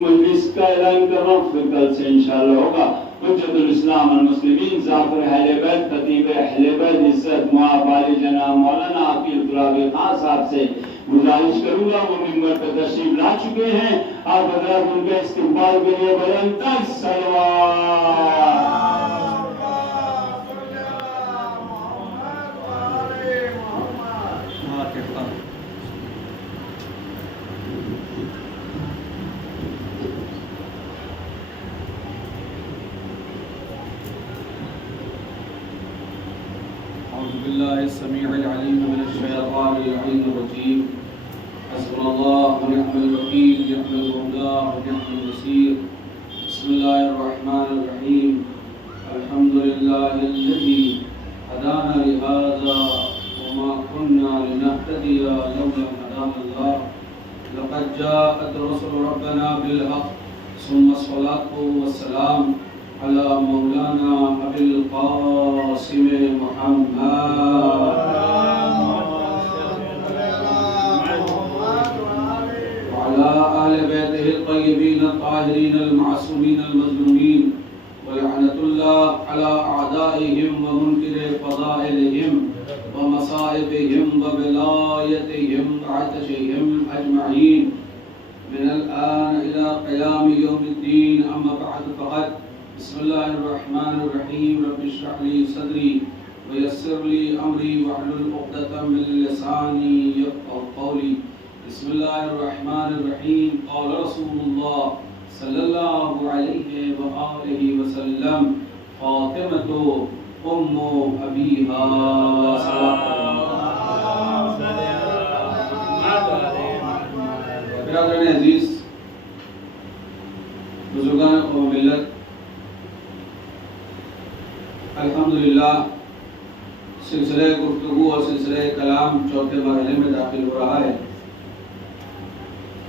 مجلس کا اعلان کر رہا ہوں، پھر کل سے انشاءاللہ ہوگا۔ حجت الاسلام المسلمین ظافر اہل بیت خطیب اہل بیت عزت معاف علی جناب مولانا عقیل گلابی خان صاحب سے گزارش کروں گا، وہ ممبر پہ تشریف لا چکے ہیں، آپ حضرات ان کا استقبال کریے بلند الصلوات۔ بالله السميع العليم من الشيطان اللعين الرجيم. حسبنا الله ونعم الوكيل، نعم المولى ونعم النصير. بسم الله الرحمن الرحيم. الحمد لله الذي هدانا لهذا وما كنا لنهتدي لولا أن هدانا الله. لقد جاءت رسل ربنا بالحق، ثم الصلاة والسلام على مولانا ابی القاسم محمد وعلى آل بيته الطيبين الطاهرين المعصومين المظلومين، ولعنة الله على أعدائهم ومنكر فضائلهم ومصائبهم وبلايتهم وعطشهم أجمعين من الآن إلى قيام يوم الدين. أما بعد فقد بسم الله الرحمن الرحيم. رب اشرح لي صدري ويسر لي أمري واحلل عقدة من لساني يفقهوا قولي. بسم الله الرحمن الرحيم. قال رسول الله صلى الله عليه وآله وسلم: فاطمة أم أبيها. برادران عزیز، بزرگان قوم ملت، الحمدللہ سلسلہ گفتگو اور سلسلہ کلام چوتھے مرحلے میں داخل ہو رہا ہے،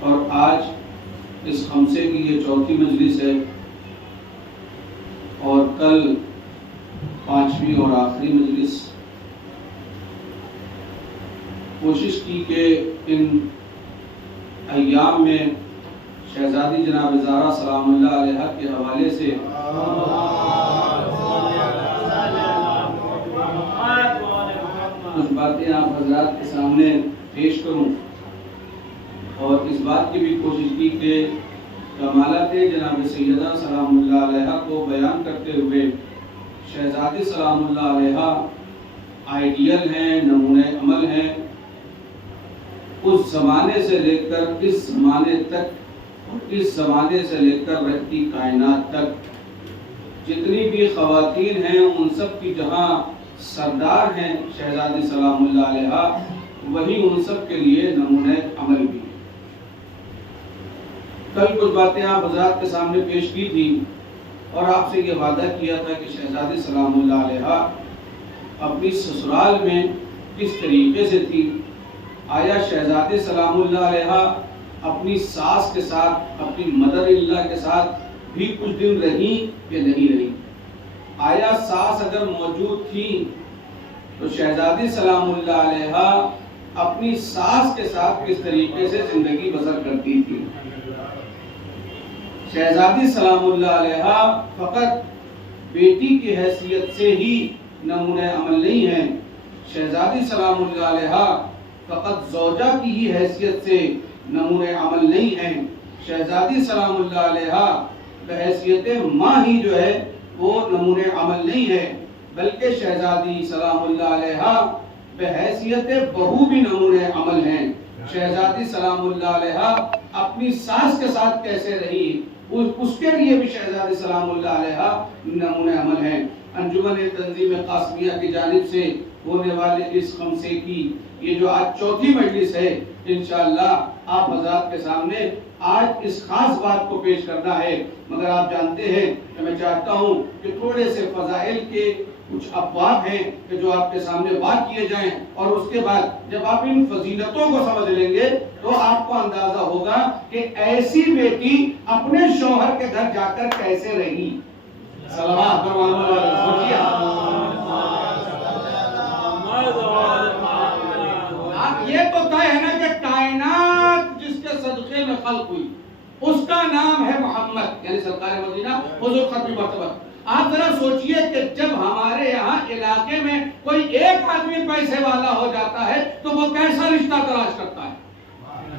اور آج اس خمسے کی یہ چوتھی مجلس ہے، اور کل پانچویں اور آخری مجلس۔ کوشش کی کہ ان ایام میں شہزادی جناب زہرا سلام اللہ علیہ کے حوالے سے کچھ باتیں آپ حضرات کے سامنے پیش کروں، اور اس بات کی بھی کوشش کی کہ کمالات جناب سیدہ سلام اللہ علیہ کو بیان کرتے ہوئے شہزادی سلام اللہ علیہ آئیڈیل ہیں، نمونہ عمل ہیں، اس زمانے سے لے کر اس زمانے تک، اور اس زمانے سے لے کر رہتی کائنات تک جتنی بھی خواتین ہیں ان سب کی جہاں سردار ہیں شہزادی سلام اللہ علیہ، وہی ان سب کے لیے نمونہ عمل بھی ہے۔ کل کچھ باتیں آپ حضرات کے سامنے پیش کی تھی، اور آپ سے یہ وعدہ کیا تھا کہ شہزادی سلام اللہ علیہ اپنی سسرال میں کس طریقے سے تھی، آیا شہزادی سلام اللہ علیہ اپنی ساس کے ساتھ، اپنی مدر اللہ کے ساتھ بھی کچھ دن رہی یا نہیں رہی، آیا ساس اگر موجود تھی تو شہزادی سلام اللہ علیہ اپنی ساس کے ساتھ کس طریقے سے زندگی بسر کرتی تھی۔ شہزادی سلام اللہ علیہ فقط بیٹی کی حیثیت سے ہی نمونہ عمل نہیں ہے، شہزادی سلام اللہ علیہ فقط زوجہ کی ہی حیثیت سے نمونہ عمل نہیں ہے، شہزادی سلام اللہ علیہ بحیثیت ماں ہی جو ہے وہ نمونہ عمل نہیں ہے، بلکہ شہزادی سلام اللہ علیہ بحیثیت بہو بھی نمونہ عمل ہیں۔ شہزادی سلام اللہ علیہ اپنی ساس کے ساتھ کیسے رہی، اس کے لیے بھی شہزادی سلام اللہ علیہ نمونہ عمل ہیں۔ انجمن تنظیم قاسمیہ کی جانب سے ہونے والے اس خمسے کی یہ جو آج چوتھی مجلس ہے، انشاءاللہ آپ حضرات کے سامنے آج اس خاص بات کو پیش کرنا ہے، مگر آپ جانتے ہیں کہ میں چاہتا ہوں کہ تھوڑے سے فضائل کے کچھ ابواب ہیں کہ جو آپ کے سامنے بات کیے جائیں، اور اس کے بعد جب آپ ان فضیلتوں کو سمجھ لیں گے تو آپ کو اندازہ ہوگا کہ ایسی بیٹی اپنے شوہر کے گھر جا کر کیسے رہی۔ صلوات سوچیے آپ، یہ تو طے ہے نا کہ کائنات جس کے صدقے میں خلق ہوئی اس کا نام ہے محمد یعنی سرکار مدینہ حضور ختم مرتبہ. آپ ذرا سوچئے کہ جب ہمارے یہاں علاقے میں کوئی ایک آدمی پیسے والا ہو جاتا ہے تو وہ کیسا رشتہ تلاش کرتا ہے.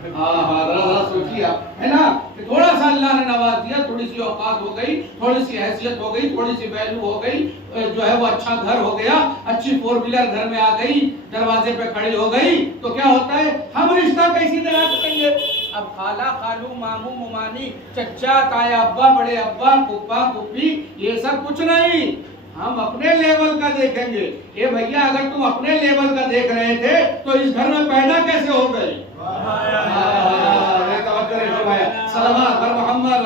ذرا سوچیے آپ، ہے نا، کہ تھوڑا سا اللہ نے نواز دیا، تھوڑی سی اوقات ہو گئی، تھوڑی سی حیثیت ہو گئی، تھوڑی سی ویلیو ہو گئی، جو ہے وہ اچھا گھر ہو گیا، اچھی 4 ویلر گھر میں آ گئی، دروازے پہ کھڑی ہو گئی، تو کیا ہوتا ہے ہم رشتہ کیسی طرح کریں گے. اب خالہ خالو ماموں ممانی چچا تایا ابا بڑے ابا پھپھا پھوپھی یہ سب کچھ نہیں، ہم اپنے لیول کا دیکھیں گے. اے بھیا اگر تم اپنے لیول کا دیکھ رہے تھے تو اس گھر میں پیدا کیسے ہو گئے. سلامات بر محمد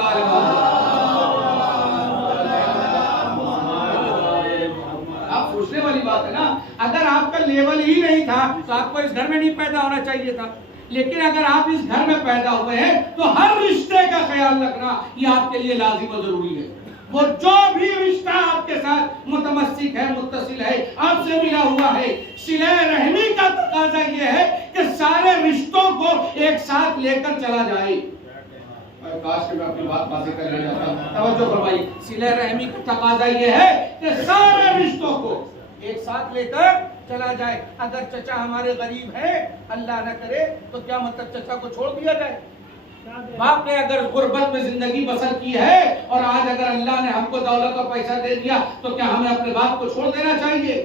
آپ سوچنے والی بات ہے نا. اگر آپ کا لیول ہی نہیں تھا تو آپ کو اس گھر میں نہیں پیدا ہونا چاہیے تھا، لیکن اگر آپ اس گھر میں پیدا ہوئے ہیں تو ہر رشتے کا خیال رکھنا یہ آپ کے لیے لازم و ضروری ہے. وہ جو بھی رشتہ آپ کے ساتھ متمسک ہے، متصل ہے، آپ سے ملا ہوا ہے، صلہ رحمی کا تقاضا یہ ہے کہ سارے رشتوں کو ایک ساتھ لے کر چلا جائے. کاش کہ میں اپنی بات واضح کر لے جاتا. توجہ فرمائیے، صلہ رحمی کا تقاضا یہ ہے کہ سارے رشتوں کو ایک ساتھ لے کر چلا جائے. اگر چچا ہمارے غریب ہیں اللہ نہ کرے تو کیا مطلب چچا کو چھوڑ دیا جائے. باپ نے اگر غربت میں زندگی بسر کی ہے اور آج اگر اللہ نے ہم کو دولت اور پیسہ دے دیا تو کیا ہمیں اپنے باپ کو چھوڑ دینا چاہیے.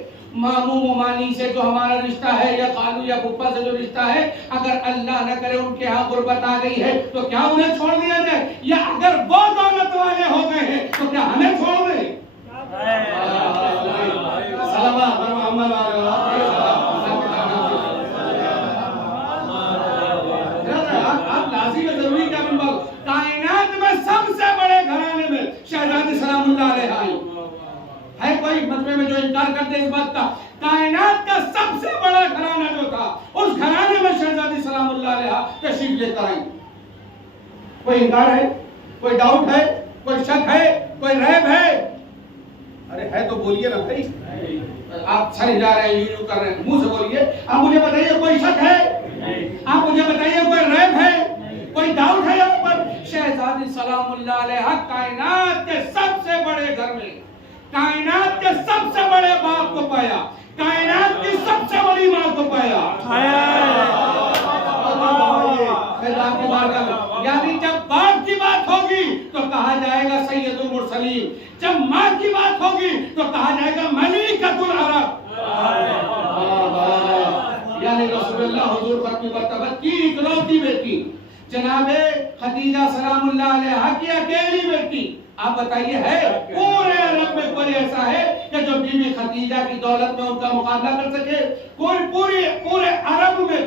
ماموں ممانی سے جو ہمارا رشتہ ہے یا خالو یا پھپھا سے جو رشتہ ہے اگر اللہ نہ کرے ان کے ہاں غربت آ گئی ہے تو کیا انہیں چھوڑ دیا جائے، یا اگر وہ دولت والے ہو گئے ہیں تو کیا ہمیں چھوڑ دیں. سلامات بر محمد کائنات میں سب سے بڑے گھرانے میں شہزادی سلام اللہ علیہ آئی ہے. کوئی مجمع میں جو انکار کرتے اس بات کا، کائنات کا سب سے بڑا گھرانہ جو تھا اس گھرانے میں شہزادی سلام اللہ علیہ تشریف لے کر آئی. کوئی انکار ہے، کوئی ڈاؤٹ ہے، کوئی شک ہے، کوئی ریب ہے؟ ارے ہے تو بولیے نا بھائی. آپ سر ہلا رہے ہیں، یوں کر رہے ہیں، منہ سے بولیے. آپ مجھے بتائیے کوئی شک ہے؟ آپ مجھے بتائیے کوئی ریب ہے، کوئی ڈاؤٹ ہے یہاں پر؟ شہزادی سلام اللہ علیہ کائنات کے سب سے بڑے گھر میں، کائنات کے سب سے بڑے باپ کو پایا، کائنات کی سب سے بڑی ماں کو پایا. یعنی جب باپ کی بات ہوگی تو کہا جائے گا سید المرسلین، جب ماں کی بات ہوگی تو کہا جائے گا ملکۃ العرب. یعنی رسول اللہ حضور ختم مرتبہ کی اکلوتی بیٹی جناب خدیجہ سلام اللہ علیہ کی اکیلی بیٹی. آپ بتائیے ہے پورے عرب میں کوئی ایسا ہے کہ جو بی بی خدیجہ کی دولت میں ان کا مقابلہ کر سکے؟ کوئی پورے عرب میں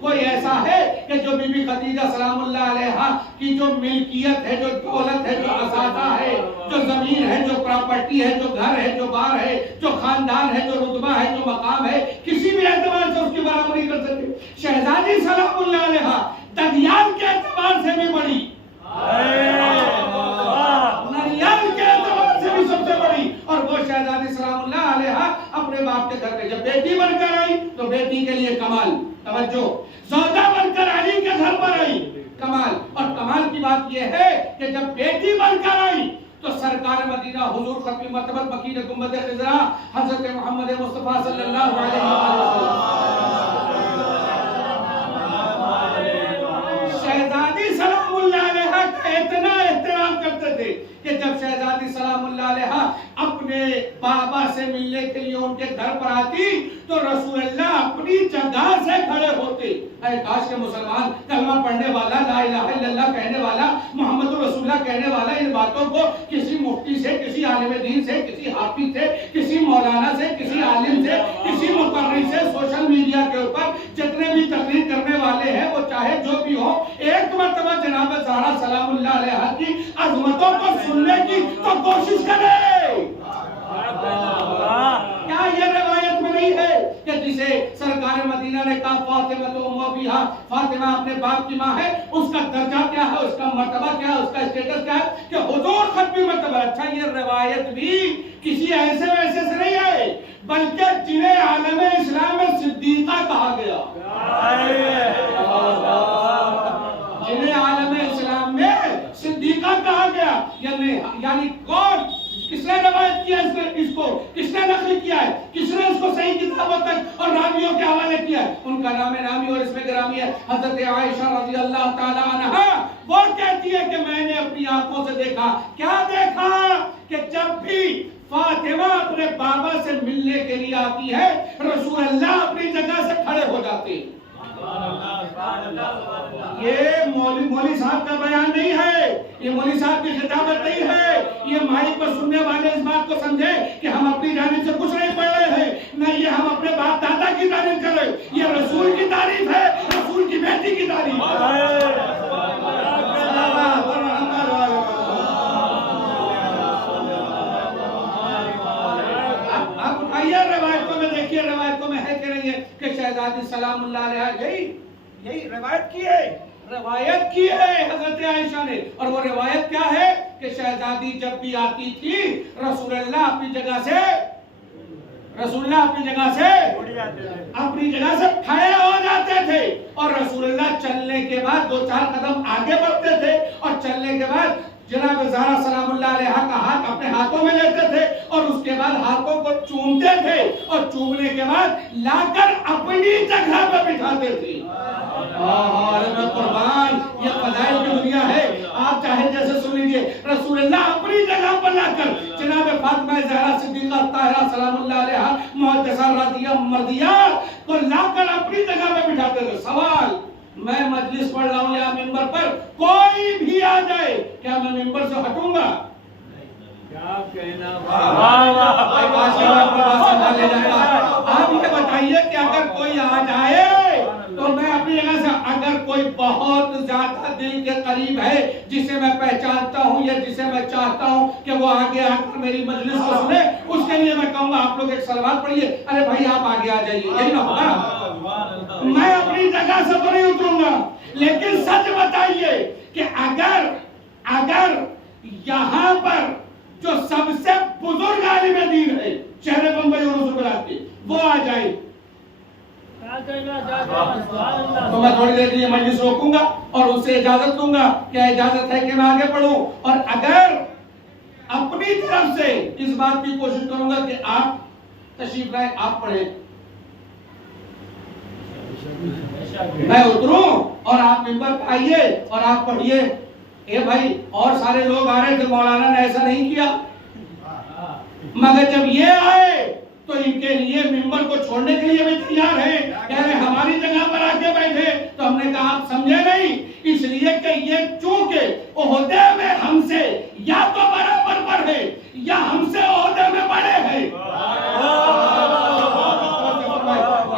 کوئی ایسا ہے کہ جو بی بی خدیجہ سلام اللہ علیہ کی جو ملکیت ہے، جو دولت ہے، جو اثاثہ ہے، جو زمین ہے، جو پراپرٹی ہے، جو گھر ہے، جو بار ہے، جو خاندان ہے، جو رتبہ ہے، جو مقام ہے، کسی بھی اعتبار سے اس کی برابری کر سکے؟ شہزادی سلام اللہ علیہ دنیال کے اعتبار سے بھی بڑی، نریال کے اعتبار سے بھی سب سے بڑی. اور وہ شہزادی سلام اللہ علیہ اپنے باپ کے گھر میں جب بیٹی بن کر آئی تو بیٹی کے لیے کمال. توجہ، زوجہ بن کر علی کے گھر پر آئی، کمال. اور کمال کی بات یہ ہے کہ جب بیٹی بن کر آئی تو سرکار مدینہ حضور ختم مرتبہ مکین گنبد خضرا حضرت محمد مصطفیٰ صلی اللہ علیہ وسلم شہزادی سلام اللہ علیہ کا اتنا احترام کرتے تھے کہ جب شہزادی سلام اللہ علیہ اپنے بابا سے ملنے کے لیے ان کے گھر پر آتی تو رسول اللہ اپنی جگہ سے کھڑے ہوتے. اے کاش کے مسلمان کلمہ پڑھنے والا، لا الہ الا اللہ کہنے والا، محمد رسول اللہ کہنے والا ان باتوں کو کسی مفتی سے، کسی عالم دین سے، کسی حافظ سے، کسی مولانا سے، کسی عالم سے، کسی مقرر سے، سوشل میڈیا کے اوپر جتنے بھی تقریر کرنے والے ہیں وہ چاہے جو بھی ہو، ایک مرتبہ جناب زہرا سلام اللہ علیہ کی عظمتوں کو سننے کی تو کوشش کرے. کیا یہ روایت میں نہیں ہے کہ جسے سرکار مدینہ نے کہا فاطمہ تو ام ابیہا، فاطمہ اپنے باپ کی ماں ہے، اس کا درجہ کیا ہے، اس کا مرتبہ کیا ہے، اس کا اسٹیٹس کیا ہے کہ حضور ختمی مرتبہ. اچھا یہ روایت بھی کسی ایسے ویسے سے نہیں آئے بلکہ جنہیں عالم اسلام میں صدیقہ کہا گیا، جنہیں عالم اسلام میں صدیقہ کہا گیا؟ یعنی کون؟ کس نے روایت کیا اس کو؟ کس نے نقل کیا ہے؟ کس نے اس کو صحیح کتابوں تک اور راویوں کے حوالے کیا ہے؟ ان کا نام نامی اور اس میں گرامی ہے حضرت عائشہ رضی اللہ تعالی عنہا۔ وہ کہتی ہے کہ میں نے اپنی آنکھوں سے دیکھا۔ کیا دیکھا؟ کہ جب بھی فاطمہ اپنے بابا سے ملنے کے لیے آتی ہے، رسول اللہ اپنی جگہ سے کھڑے ہو جاتے ہیں۔ یہ مولوی صاحب کا بیان نہیں ہے، یہ مولوی صاحب کی خطابت نہیں ہے، یہ مائک پر سننے والے اس بات کو سمجھے کہ ہم اپنی جانب سے کچھ نہیں پڑھ رہے ہیں، نہ یہ ہم اپنے باپ دادا کی تعریف کر رہے ہیں، یہ رسول کی تعریف ہے، رسول کی بیٹی کی تعریف ہے۔ آپ اٹھائیے روایتوں میں دیکھیے، روایتوں میں ہے کہ نہیں ہے کہ شہزادی سلام اللہ علیہ یہی روایت کی ہے حضرت عائشہ نے۔ اور وہ روایت کیا ہے کہ شہزادی جب بھی آتی تھی، رسول اللہ اپنی جگہ سے کھڑے ہو جاتے تھے، اور رسول اللہ چلنے کے بعد 2-4 قدم آگے بڑھتے تھے، اور چلنے کے بعد جناب زہرا سلام اللہ علیہ کا ہاتھ اپنے ہاتھوں میں لیتے تھے، اور اس کے بعد ہاتھوں کو چومتے تھے، اور چومنے کے بعد لا کر اپنی جگہ پہ بٹھاتے تھے۔ میں قربان، یہ فضائل کی دنیا ہے، آپ چاہے جیسے سن لیجئے۔ رسول اللہ اپنی جگہ پر لا کر جناب فاطمہ زہرا صدیقہ طاہرہ سلام اللہ علیہ محدثہ راضیہ مرضیہ کو لا کر اپنی جگہ پہ بٹھاتے تھے۔ سوال، میں مجلس پڑھ رہا ہوں یا ممبر پر کوئی بھی آ جائے، کیا میں ممبر سے ہٹوں گا؟ آپ یہ بتائیے کہ اگر کوئی آ جائے تو میں اپنی جگہ سے، اگر کوئی بہت زیادہ دل کے قریب ہے جسے میں پہچانتا ہوں یا جسے میں چاہتا ہوں کہ وہ آگے آ کر میری مجلس کو سنے، اس کے لیے میں کہوں گا آپ لوگ ایک سلوات پڑھیے، ارے بھائی آپ آگے آ جائیے، یہی نہ ہوگا؟ میں اپنی جگہ سے تو نہیں اتروں گا، لیکن سچ بتائیے کہ اگر یہاں پر جو سب سے بزرگ عالم دین ہے شہر بمبئی اور رسول بلاد کے، وہ آ جائے تو میں تھوڑی دیر کے لیے مجلس روکوں گا اور اس سے اجازت دوں گا، کیا اجازت ہے کہ میں آگے پڑھوں، اور اگر اپنی طرف سے اس بات کی کوشش کروں گا کہ آپ تشریف لائیں، آپ پڑھیں، میں اتروں اور آپ ممبر پہ آئیے اور آپ پڑھیے۔ اے بھائی، اور سارے لوگ آ رہے تھے، مولانا نے ایسا نہیں کیا، مگر جب یہ آئے تو ان کے لیے ممبر کو چھوڑنے کے لیے بھی تیار ہے، کہہ رہے ہماری جگہ پر آ کے بیٹھے، تو ہم نے کہا آپ سمجھے نہیں، اس لیے کہ یہ چونکہ عہدے میں ہم سے یا تو برابر پر ہے یا ہم سے عہدے میں بڑے ہیں،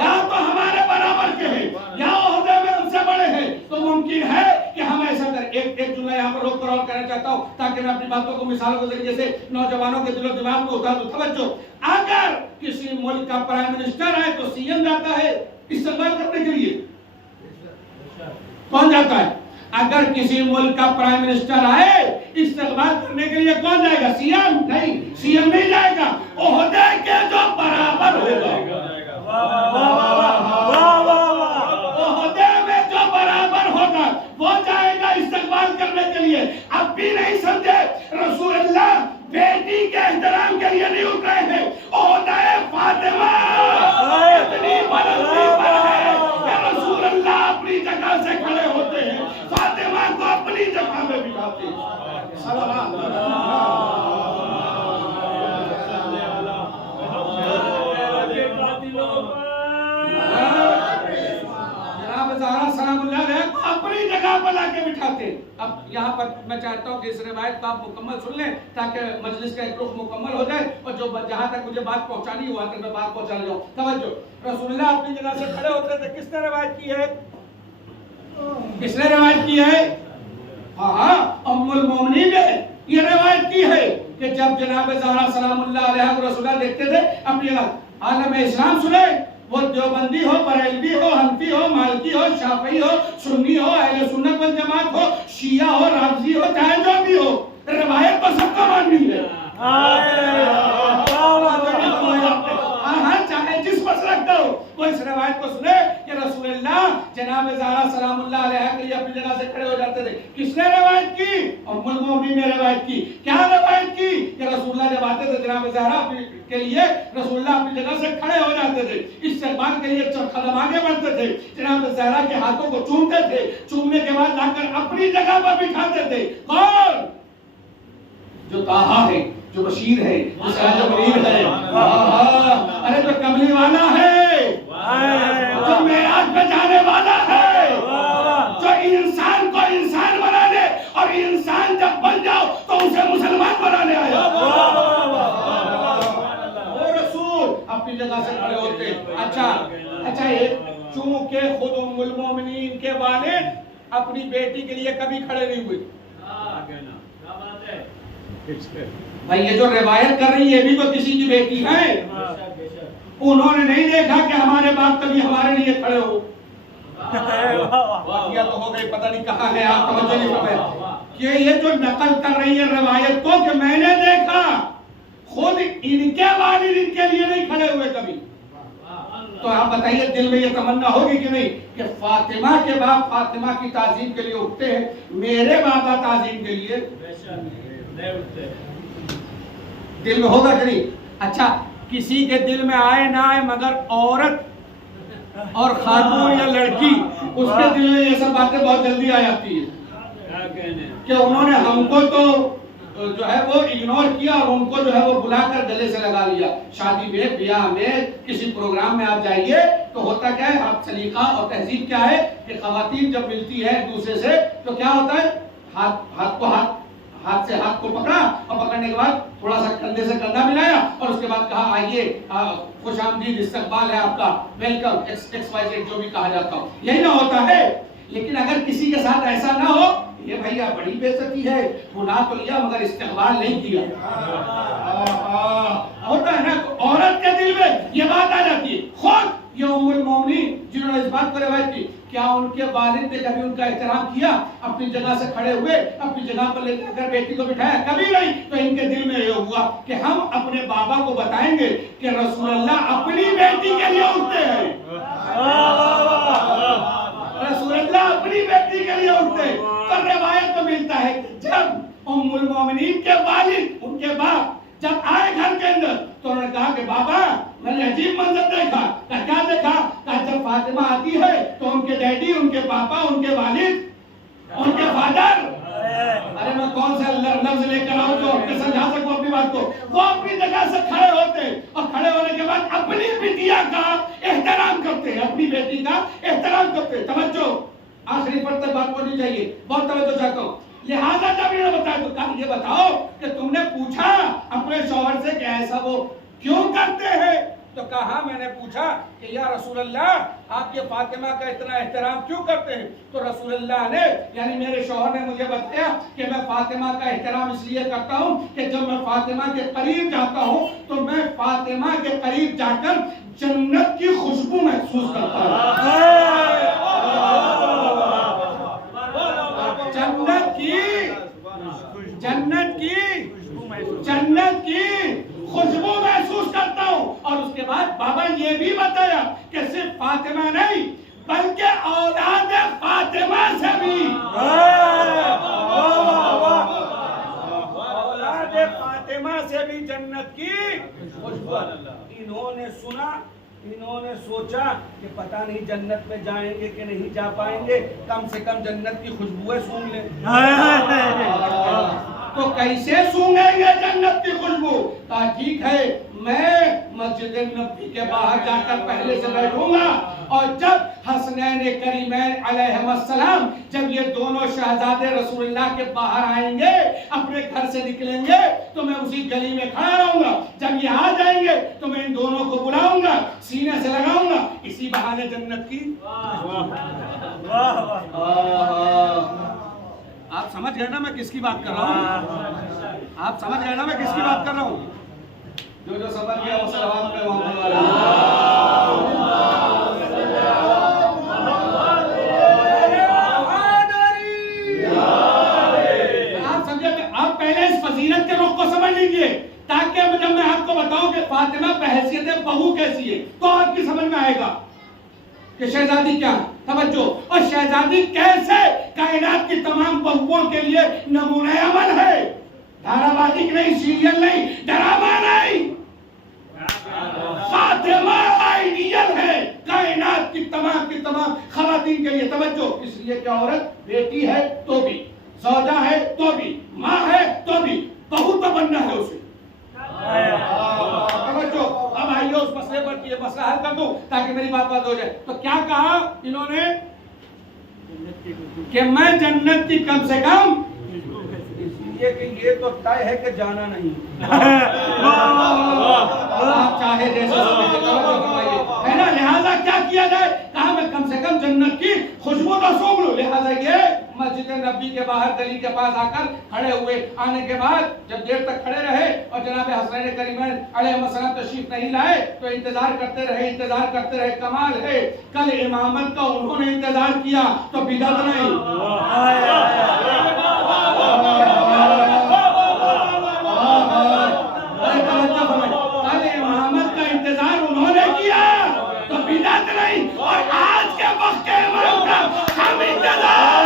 یا تو ہمارے برابر کے ہیں یا عہدے میں ہم سے بڑے ہیں، تو ممکن ہے کہ ہم ایسا کریں۔ ایک جملہ یہاں پر روک کر اور کہنا چاہتا ہوں تاکہ میں اپنی باتوں کو مثالوں کے ذریعے سے نوجوانوں کے دل و دماغ میں اتار دوں۔ توجہ، اگر کسی ملک کا پرائم منسٹر آئے تو سی ایم جاتا ہے استقبال کرنے کے لیے، کون جاتا ہے؟ اگر کسی ملک کا پرائم منسٹر آئے استقبال کرنے کے لیے کون جائے گا؟ سی ایم نہیں، سی ایم نہیں جائے گا، عہدے کے جو برابر ہوگا، عہدے میں جو برابر ہوگا وہ جائے گا استقبال کرنے کے لیے۔ اب بھی نہیں سمجھے، رسول اللہ بیٹی کے احترام کے لیے نہیں اٹھ رہے ہیں، عہدہ فاطمہ اتنی بلندی پر ہے کہ رسول اللہ اپنی جگہ سے کھڑے ہوتے ہیں، فاطمہ کو اپنی جگہ میں بٹھاتے ہیں۔ جناب زہرا سلام اللہ علیہ کو اپنی جگہ پر لا کے بٹھاتے۔ اب یہاں پر میں چاہتا ہوں کہ اس روایت کو آپ مکمل سن لیں تاکہ مجلس کا ایک رخ مکمل ہو جائے، اور جو جہاں تک مجھے بات پہنچانی ہوا کہ میں بات پہنچانے جاؤں۔ توجہ، رسول اللہ اپنی جگہ سے کھڑے ہوتے تھے، کس نے روایت کی ہے؟ کس نے روایت کی ہے؟ ہاں، ام المومنین نے یہ روایت کی ہے کہ جب جناب زہرا سلام اللہ علیہ کو رسول اللہ دیکھتے تھے اپنی جگہ، عالم اسلام سنے، وہ دیوبندی ہو، بریلوی ہو، حنفی ہو، مالکی ہو، شافعی ہو، سنی ہو، اہل سنت والجماعت ہو، شیعہ ہو، رافضی ہو، چاہے جو بھی ہو، روایت تو سب کو ماننی ہے۔ چاہے جس مسلک کا ہو، وہ اس روایت کو سنے کہ رسول اللہ جناب زہرا سلام اللہ علیہ کے لیے اپنی جگہ سے کھڑے ہو جاتے تھے۔ کس نے روایت کی؟ ام مودی نے روایت کی. کیا روایت کی کہ رسول اللہ جب آتے تھے جناب زہرا کے لیے رسول اللہ اپنی جگہ سے کھڑے ہو جاتے تھے, استقبال کے لیے قدم آگے بڑھتے تھے, جناب زہرا کے ہاتھوں کو چومتے تھے, چومنے کے بعد لا کر اپنی جگہ پر بٹھاتے تھے. کون؟ جو طٰہٰ ہے, جو بشیر ہے, جو سراج منیر ہے, ارے جو کملی والا ہے, جو معراج پہ جانے والا ہے, جو انسان کو انسان بنا دے, اور انسان جب بن جاؤ تو اسے مسلمان بنانے آیا. وہ رسول اپنی جگہ سے کھڑے ہوتے. اچھا چونکہ خود ام المومنین کے والد اپنی بیٹی کے لیے کبھی کھڑے نہیں ہوئے. بھائی یہ جو روایت کر رہی ہے یہ بھی تو کسی کی بیٹی ہے. انہوں نے نہیں دیکھا کہ ہمارے باپ کبھی ہمارے لیے کھڑے ہو. واقعہ تو ہو گئی, پتہ نہیں کہاں ہے, آپ توجہ نہیں فرمائے کہ یہ جو نقل کر رہی ہے روایت کو کہ میں نے دیکھا خود ان کے والد ان کے لیے نہیں کھڑے ہوئے کبھی. تو آپ بتائیے دل میں یہ تمنا ہوگی کہ نہیں کہ فاطمہ کے باپ فاطمہ کی تعظیم کے لیے اٹھتے ہیں, میرے بابا تعظیم کے لیے دل میں ہوگا کہ نہیں؟ اچھا کسی کے دل میں آئے نہ آئے مگر عورت اور خاتون یا لڑکی اس کے دل میں یہ سب باتیں بہت جلدی آ جاتی ہے کہ انہوں نے ہم کو تو جو ہے وہ اگنور کیا اور ان کو جو ہے وہ بلا کر گلے سے لگا لیا. شادی میں, بیاہ میں, کسی پروگرام میں آپ جائیے تو ہوتا کیا ہے, آپ سلیقہ اور تہذیب کیا ہے کہ خواتین جب ملتی ہے ایک دوسرے سے تو کیا ہوتا ہے, ہاتھ سے ہاتھ کو پکڑا اور پکڑنے کے بعد تھوڑا سا کندھے سے کندھا ملایا اور اس کے بعد کہا آئیے خوش آمدید, استقبال ہے آپ کا, ویلکم, ایکس وائی زیڈ جو بھی کہا جاتا ہو, یہی نہ ہوتا ہے. لیکن اگر کسی کے ساتھ ایسا نہ ہو, یہ بھیا بڑی بے عزتی ہے, بلا تو لیا مگر استقبال نہیں کیا, ہوتا ہے نا. عورت کے دل میں یہ بات آ جاتی ہے. خود یہ ام المومنین جنہوں نے اس بات کو روایت کی, کیا ان کے والد نے کبھی ان کا احترام کیا, اپنی جگہ سے کھڑے ہوئے, اپنی جگہ پر لے کر بیٹی کو بٹھایا؟ کبھی نہیں. تو ان کے دل میں یہ ہوا کہ ہم اپنے بابا کو بتائیں گے کہ رسول اللہ اپنی بیٹی کے لیے اٹھتے ہیں, رسول اللہ اپنی بیٹی کے لیے اٹھتے. تو روایت تو ملتا ہے جب ام المومنین کے والد, ان کے باپ جب آئے گھر کے اندر تو انہوں نے کہا کہ بابا میں نے عجیب منظر دیکھا. کیا دیکھا؟ کہا جب فاطمہ آتی ہے تو ان کے ڈیڈی, ان کے پاپا, ان کے والد, ان کے فادر, ارے میں کون سا لفظ لے کر آؤں جو اپنے سمجھا سکوں اپنی بات کو, وہ اپنی جگہ سے کھڑے ہوتے اور کھڑے ہونے کے بعد اپنی بیٹیا کا احترام کرتے, اپنی بیٹی کا احترام کرتے. توجہ, آخری پر تک بات پہنچنی چاہیے, بہت توجہ چاہتا ہوں. لہذا جب انہوں نے بتایا تو کہا یہ بتاؤ کہ تم نے پوچھا اپنے شوہر سے کہ ایسا وہ کیوں کرتے ہیں؟ تو کہا میں نے پوچھا کہ یا رسول اللہ آپ یہ فاطمہ کا اتنا احترام کیوں کرتے ہیں؟ تو رسول اللہ نے یعنی میرے شوہر نے مجھے بتایا کہ میں فاطمہ کا احترام اس لیے کرتا ہوں کہ جب میں فاطمہ کے قریب جاتا ہوں تو میں فاطمہ کے قریب جا کر جنت کی خوشبو محسوس کرتا ہوں. جنت کی خوشبو محسوس کرتا ہوں. اور اس کے بعد بابا یہ بھی بتایا کہ صرف فاطمہ نہیں بلکہ اولاد فاطمہ سے بھی, اولاد فاطمہ سے بھی جنت کی خوشبو. انہوں نے سنا, انہوں نے سوچا کہ پتہ نہیں جنت میں جائیں گے کہ نہیں جا پائیں گے, کم سے کم جنت کی خوشبوئیں سونگ لیں. تو کیسے سونگیں گے جنت کی خوشبو؟ کہا ٹھیک ہے میں مسجد نبوی کے باہر جا کر پہلے سے بیٹھوں گا اور جب حسنین کریمین علیہم السلام جب یہ دونوں شہزادے رسول اللہ کے باہر آئیں گے, اپنے گھر سے نکلیں گے تو میں اسی گلی میں کھڑا رہوں گا. جب یہ آ جائیں گے تو میں ان دونوں کو بلاؤں گا, سینے سے لگاؤں گا, اسی بہانے جنت کی. آپ سمجھ گئے نا میں کس کی بات کر رہا ہوں؟ آپ سمجھ گئے نا میں کس کی بات کر رہا ہوں؟ جو سمجھ گیا وہ صلوات پہ محمد علیہ. آپ سمجھے, آپ پہلے اس فضیلت کے رخ کو سمجھ لیجئے تاکہ جب میں آپ کو بتاؤں کہ فاطمہ بحیثیت بہو کیسی ہے تو آپ کی سمجھ میں آئے گا کہ شہزادی کیا ہے. توجہ, اور شہزادی کیسے کائنات کی تمام بہوؤں کے لیے نمونہ عمل ہے. صادق نہیں، سیریل نہیں، ڈرامہ نہیں، فاطمہ آئیڈیل ہے کائنات کی تمام خواتین کے لیے۔ توجہ، اس لیے کہ عورت بیٹی ہے تو بھی، زوجہ ہے تو بھی، ماں ہے تو بھی، بہو تو بننا ہے اسے۔ توجہ، اب آئیے اس مسئلے پر یہ مسئلہ حل کر دوں تاکہ میری بات ہو جائے۔ تو کیا کہا انہوں نے کہ میں جنت کی کم سے کم، یہ کہ یہ تو طے ہے کہ جانا نہیں، آپ چاہے جیسے ہے نا، لہذا کیا کیا جائے؟ کہا میں کم سے کم جنت کی خوشبو تو سونگھ لوں۔ لہذا یہ مسجد نبی کے باہر گلی کے پاس آ کر کھڑے ہوئے، آنے کے بعد جب دیر تک کھڑے رہے اور جناب حسنین کریمین علیہ السلام تشریف نہیں لائے تو انتظار کرتے رہے۔ کمال ہے، کل امامت کا انہوں نے انتظار کیا تو بدعت نہیں۔ کل امامت کا انتظار انہوں نے کیا تو بدعت نہیں، اور آج کے وقت کے امام کا ہم انتظار۔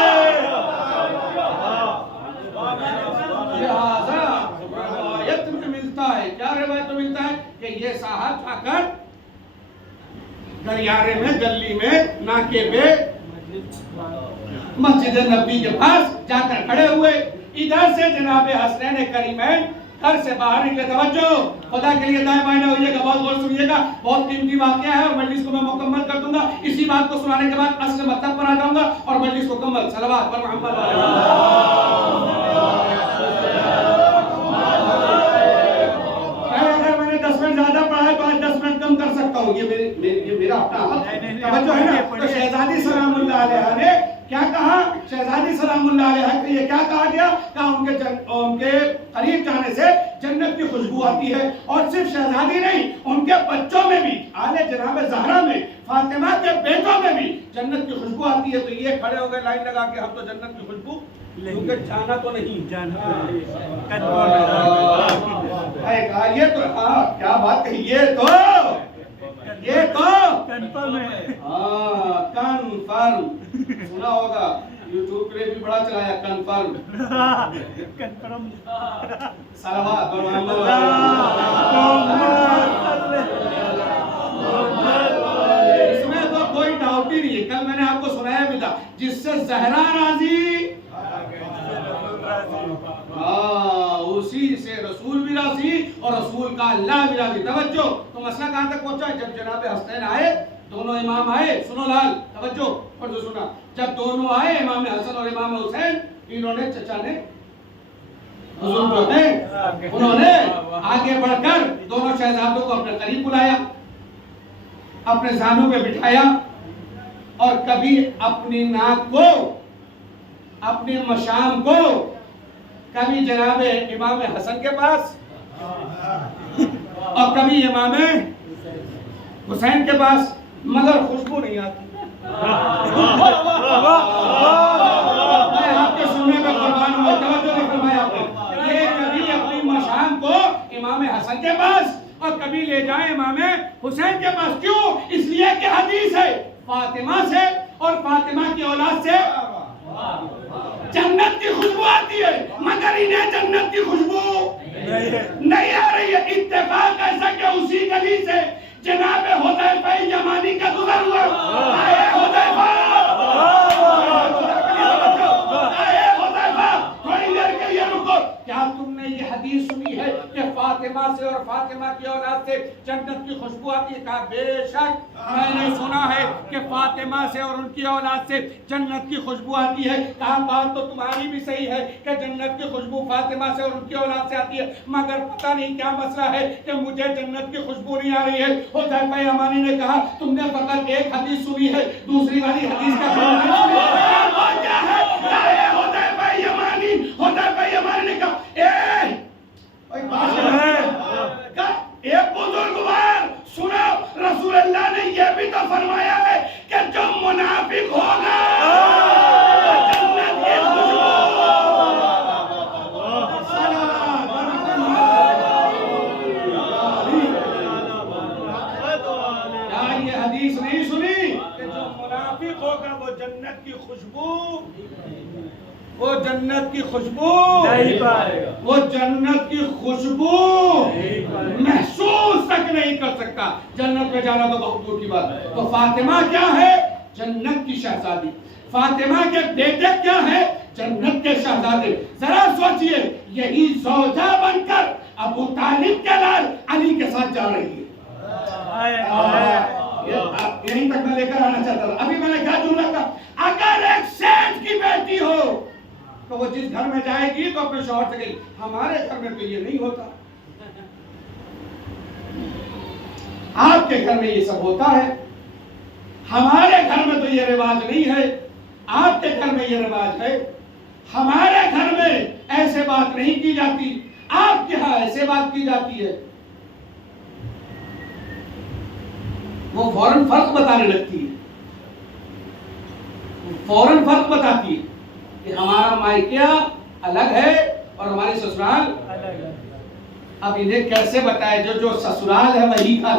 لہذا روایت میں ملتا ہے، کیا روایت میں ملتا ہے کہ یہ صاحب آ کر گلیارے میں، گلی میں، ناکے پہ مسجد نبی کے پاس جا کر کھڑے ہوئے۔ ادھر سے جناب حسنین کریمین گھر سے باہر نکلے۔ توجہ، خدا کے لیے دائیں بائیں ہوئیے گا، بہت غور سنیے گا، بہت قیمتی واقعہ ہے اور مجلس کو میں مکمل کر دوں گا۔ اسی بات کو سنانے کے بعد اصل مطلب پر آ جاؤں گا اور مجلس کو مکمل۔ صلوات پر محمد اگر میں نے 10 منٹ زیادہ پڑھا ہے تو آج 10 منٹ کم کر سکتا ہوں، یہ میرا اپنا حق ہے۔ توجہ ہے نا، تو شہزادی سلام اللہ علیہ نے کیا کہا؟ شہزادی سلام اللہ علیہ کہ یہ کیا کہا گیا؟ کہا ان کے قریب جانے سے جنت کی خوشبو آتی ہے، اور صرف شہزادی نہیں، ان کے بچوں میں بھی، آل جناب زہرا میں، فاطمہ کے بیٹوں میں بھی جنت کی خوشبو آتی ہے۔ تو یہ کھڑے ہو گئے لائن لگا کے، ہم تو جنت کی خوشبو، کیونکہ جانا تو نہیں، جانا یہ تو کیا بات کہی، یہ تو کنفرم ہے۔ کنفرم سنا ہوگا، یوٹیوب پہ بھی بڑا چلایا کنفرم۔ صلوات پر محمد۔ اس میں تو کوئی ڈاؤٹ ہی نہیں ہے، کل میں نے آپ کو سنایا بھی تھا، جس سے زہرا راضی اسی سے رسول بھی راضی اور رسول کا اللہ بھی راضی۔ توجہ، تو مسئلہ کہاں تک پہنچا؟ جب جناب حسنین آئے، دونوں امام آئے، سنو لال توجہ اور جو سنا، جب دونوں آئے امام حسن اور امام حسین، انہوں نے چچا نے حضور جو ہے انہوں نے آگے بڑھ کر دونوں شہزادوں کو اپنے قریب بلایا، اپنے زانوں پہ بٹھایا، اور کبھی اپنی ناک کو، اپنی مشام کو، کبھی جناب امام حسن کے پاس اور کبھی امام حسین کے پاس، مگر خوشبو نہیں آتی۔ میں آپ کے سننے پہ قربان ہوں، توجہ نہیں فرمایا آپ نے۔ یہ کبھی اپنی مشام کو امام حسن کے پاس اور کبھی لے جائیں امام حسین کے پاس۔ کیوں؟ اس لیے کہ حدیث ہے، فاطمہ سے اور فاطمہ کی اولاد سے جنت کی خوشبو آتی ہے، مگر انہیں جنت کی خوشبو نہیں آ رہی ہے۔ اتفاق ایسا کہ اسی گلی سے جناب حذیفہ یمانی کا گزر ہوا۔ آئے حذیفہ، تھوڑی دیر کے لیے رکو، کیا تم نے یہ حدیث سنی ہے کہ فاطمہ سے اور فاطمہ کی اولاد سے جنت کی خوشبو آتی ہے؟ کہا بے شک میں نے سنا ہے کہ فاطمہ سے اور ان کی اولاد سے جنت کی خوشبو آتی ہے۔ کہا بات تو تمہاری بھی صحیح ہے کہ جنت کی خوشبو فاطمہ سے اور ان کی اولاد سے آتی ہے، مگر پتہ نہیں کیا مسئلہ ہے کہ مجھے جنت کی خوشبو نہیں آ رہی ہے۔ حذیفہ یمانی نے کہا تم نے فقط ایک حدیث سنی ہے، دوسری والی حدیث کا کیا ہے؟ حذیفہ یمانی نے کہا ایک بزرگوار سنو، رسول اللہ نے یہ بھی تو فرمایا ہے کہ جو منافق ہوگا جنت کی خوشبو۔ کیا یہ حدیث نہیں سنی کہ جو منافق ہوگا وہ جنت کی خوشبو، وہ جنت کی خوشبو نہیں پائے گا؟ وہ جنت کی خوشبو محسوس تک نہیں کر سکتا، جنت میں جانا تو بہت دور کی بات ہے۔ تو فاطمہ کیا ہے؟ جنت کی شہزادی۔ فاطمہ کے بیٹے کیا ہے؟ جنت کے شہزادے۔ ذرا سوچئے، یہی زوجہ بن کر ابو طالب کے لال علی کے ساتھ جا رہی ہے۔ یہیں تک میں لے کر آنا چاہتا تھا۔ ابھی میں نے کہا جملہ کا، اگر ایک سیٹ کی بیٹی ہو تو وہ جس گھر میں جائے گی تو اپنے شوہر سے کہے گی، ہمارے گھر میں تو یہ نہیں ہوتا، آپ کے گھر میں یہ سب ہوتا ہے، ہمارے گھر میں تو یہ رواج نہیں ہے، آپ کے گھر میں یہ رواج ہے، ہمارے گھر میں ایسے بات نہیں کی جاتی، آپ کے ہاں ایسے بات کی جاتی ہے۔ وہ فوراً فرق بتانے لگتی ہے، فوراً فرق بتاتی ہے کہ ہمارا مائکہ الگ ہے اور ہماری سسرال الگ ہے۔ اب انہیں کیسے بتائے جو سسرال ہے وہی گھر۔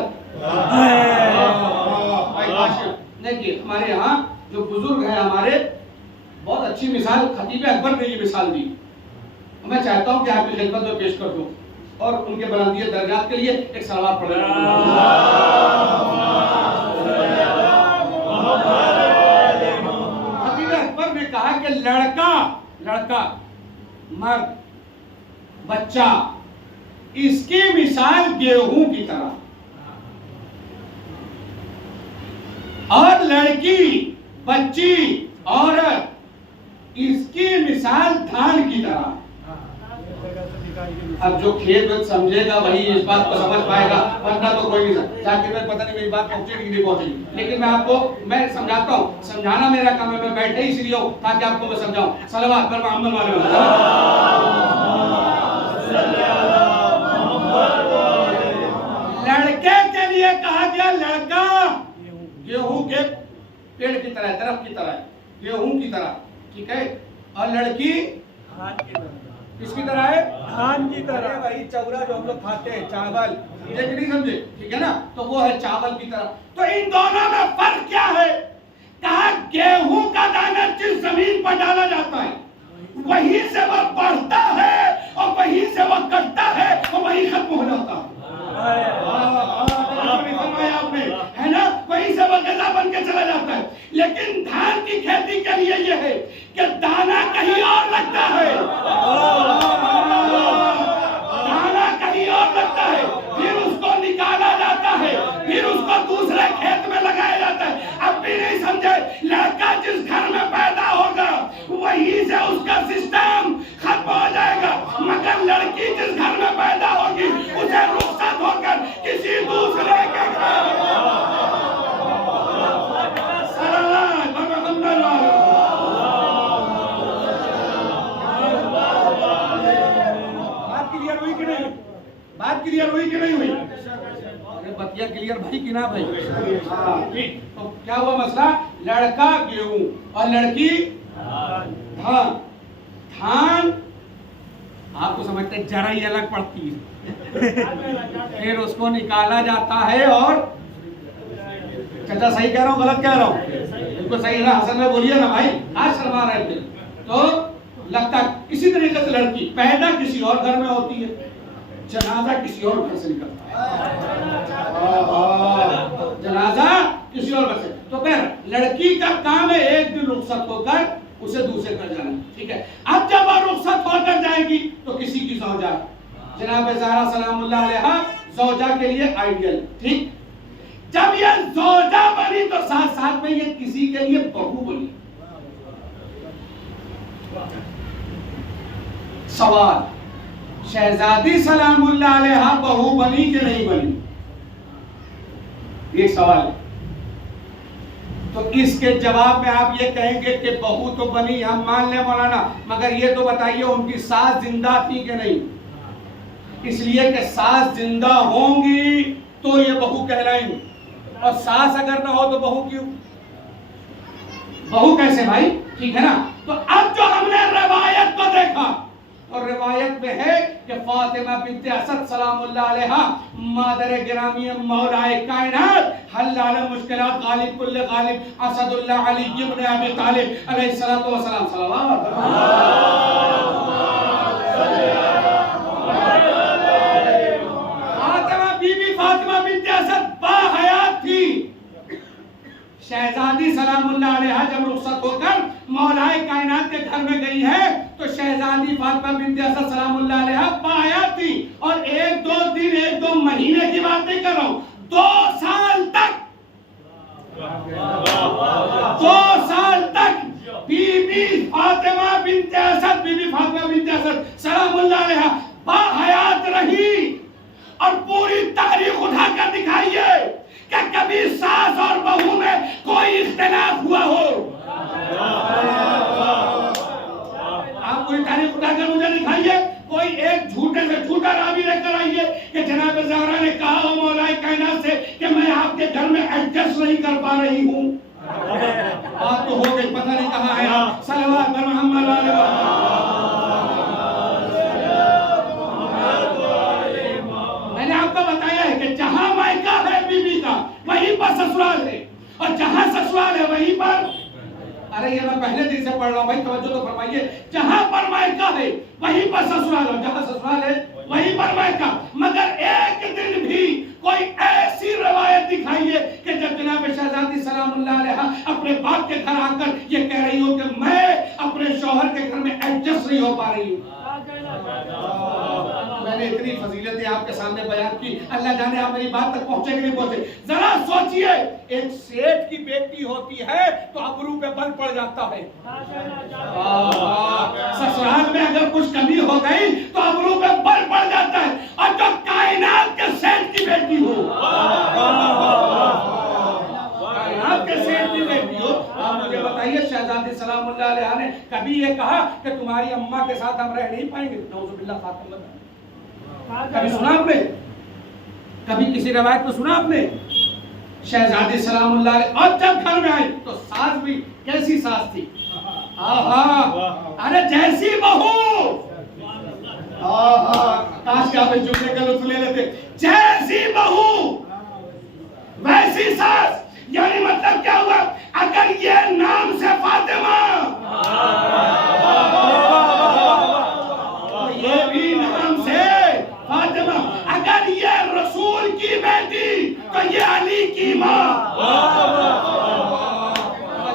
دیکھیے ہمارے یہاں جو بزرگ ہیں ہمارے، بہت اچھی مثال خطیب اکبر نے یہ مثال دی، میں چاہتا ہوں کہ آپ کی خدمت میں پیش کر دوں اور ان کے بلندی درجات کے لیے ایک صلوات پڑھیں۔ خطیب اکبر نے کہا کہ لڑکا مرد بچہ اس کی مثال گیہوں کی طرح، اور لڑکی بچی عورت اس کی مثال دھان کی طرح۔ اب جو کھیت وقت سمجھے گا وہی اس بات کو سمجھ پائے گا، ورنہ تو کوئی نہیں سمجھ۔ جاکر میں پتہ نہیں میری بات پہنچے گی نہیں پہنچے گی، لیکن میں آپ کو میں سمجھاتا ہوں، سمجھانا میرا کام ہے، میں بیٹھے اس لیے ہوں تاکہ آپ کو میں سمجھاؤں۔ صلوات پر محمد والے لڑکے کے لیے کہا گیا لڑکا گیہوں کے پیڑ کی طرح ہے، درخت کی طرح ہے، گیہوں کی طرح، ٹھیک ہے، اور لڑکی کس کی طرح ہے؟ دھان کی طرح۔ وہی چورا جو ہم لوگ کھاتے ہیں، چاول، یہ نہیں سمجھے، ٹھیک ہے نا، تو وہ ہے چاول کی طرح۔ تو ان دونوں میں فرق کیا ہے؟ کہا گیہوں کا دانہ جس زمین پر ڈالا جاتا ہے وہیں سے وہ بڑھتا ہے اور وہیں سے وہ کٹتا ہے اور وہیں ختم ہو جاتا ہے، ہے نا، وہیں سے وہ غذا بن کے چلا جاتا ہے۔ لیکن دھان کی کھیتی کے لیے یہ ہے کہ دانہ کہیں اور لگتا ہے، دانہ کہیں اور لگتا ہے، پھر اس کو نکالا جاتا ہے، پھر اس کو دوسرے کھیت میں لگایا جاتا ہے۔ اب بھی نہیں سمجھے، لڑکا جس گھر میں پیدا ہوگا وہیں سے اس کا سسٹم ختم ہو جائے گا، مگر لڑکی جس گھر میں پیدا ہوگی اسے رخصت ہو کر کسی دوسرے کے گھر بات کلیئر ہوئی کہ نہیں ہوئی؟ ارے بتیا کلیئر بھائی کہ نہ بھائی؟ تو کیا ہوا مسئلہ؟ لڑکا گیہوں اور لڑکی دھان۔ دھان آپ کو سمجھتے ہیں جرائی الگ پڑتی ہے، پھر اس کو نکالا جاتا ہے، اور چچا صحیح کہہ رہا ہوں غلط کہہ رہا ہوں؟ ان کو صحیح نہ حسن میں بولیے نا بھائی، آج شرما رہے تھے۔ تو لگتا اسی طریقے سے لڑکی پیدا کسی اور گھر میں ہوتی ہے، جنازہ کسی اور گھر سے نکلتا ہے، جنازہ کسی اور گھر سے۔ تو پھر لڑکی کا کام ہے ایک دن رخصت ہو کر اسے دوسرے گھر جانا، ٹھیک ہے۔ اب جب وہ رخصت ہو کر جائے گی تو کسی کی زوجہ، جناب زہرا سلام اللہ علیہا زوجہ کے لیے آئیڈیل، ٹھیک۔ جب یہ زوجہ بنی تو ساتھ ساتھ میں یہ کسی کے لیے بہو بنی۔ سوال، شہزادی سلام اللہ علیہا بہو بنی کہ نہیں بنی؟ یہ سوال ہے۔ تو اس کے جواب میں آپ یہ کہیں گے کہ بہو تو بنی، ہم مان لیں مولانا، مگر یہ تو بتائیے ان کی ساس زندہ تھی کہ نہیں؟ اس لیے کہ ساس زندہ ہوں گی تو یہ بہو کہلائیں گی، اور ساس اگر نہ ہو تو بہو کیوں؟ بہو کیسے بھائی؟ ٹھیک ہے نا۔ تو اب جو ہم نے روایت کو دیکھا، اور روایت میں ہے کہ فاطمہ بنت اسد سلام اللہ علیہا مادر گرامی مولائے کائنات حل علی مشکلات غالب کل غالب اسد اللہ علی ابن ابی طالب علیہ الصلوۃ والسلام، صلوات گھر میں گئی ہے تو شہزادی فاطمہ بنت اسد سلام اللہ علیہا باحیات تھی، اور 1-2 دن 1-2 مہینے کی بات نہیں کر رہا ہوں، 2 سال تک 2 سال تک بی بی فاطمہ بنت اسد سلام اللہ علیہا باحیات رہی۔ اور پوری تاریخ اٹھا کر دکھائیے کہ کبھی ساس اور بہو میں کوئی اختلاف ہوا ہو۔ آپ پوری تاریخ اٹھا کر مجھے دکھائیے، کوئی ایک جھوٹے سے جھوٹا راوی لے کر آئیے کہ جناب زہرا نے کہا ہو مولا کائنات سے کہ میں آپ کے گھر میں ایڈجسٹ نہیں کر پا رہی ہوں۔ بات تو ہو گئی، پتہ نہیں کہاں ہے آپ۔ صلوات بر محمد علیہ۔ میں نے آپ کو بتایا ہے کہ جہاں مائکہ ہے بی بی کا وہیں پر سسرال ہے، اور جہاں سسرال ہے وہیں پر، ارے یہ میں پہلے دن سے پڑھ رہا ہوں بھائی، توجہ تو فرمائیے، جہاں پر مائکہ ہے وہیں پر سسرال ہے، جہاں سسرال ہے وہیں پر مائکہ۔ مگر ایک دن بھی کوئی ایسی روایت دکھائیے کہ جب جناب شہزادی سلام اللہ علیہا اپنے باپ کے گھر آ کر یہ کہہ رہی ہو کہ میں اپنے شوہر کے گھر میں ایڈجسٹ نہیں ہو پا رہی ہوں۔ میں نے اتنی فضیلتیں آپ کے سامنے بیان کی، اللہ جانے آپ میری بات تک پہنچے کہ نہیں پہنچے۔ ذرا سوچئے، ایک سیٹھ کی بیٹی ہوتی ہے تو ابرو پہ بل پڑ جاتا ہے، سسرال میں اگر کچھ کمی ہو گئی تو ابرو پہ بل پڑ جاتا ہے، اور جو کائنات کے سیٹھ کی بیٹی ہو، کائنات کے سیٹھ کی بیٹی ہو، آپ مجھے بتائیے شہزادی سلام اللہ علیہ نے کبھی یہ کہا کہ تمہاری اماں کے ساتھ ہم رہ نہیں پائیں گے؟ نعوذ باللہ خاتم اللہ۔ کبھی سنا آپ نے؟ کبھی کسی روایت کو سنا آپ نے؟ شہزادی سلام اللہ علیہ اور جب گھر میں آئی تو ساس بھی کیسی ساس تھی؟ ارے جیسی بہو، کاش کہ آپ اس جملے کا لطف لے لیتے، جیسی بہو ویسی ساس۔ یعنی مطلب کیا ہوا؟ اگر یہ نام سے فاطمہ، یہ بھی نام سے فاطمہ، اگر یہ رسول کی بیٹی تو یہ علی کی ماں۔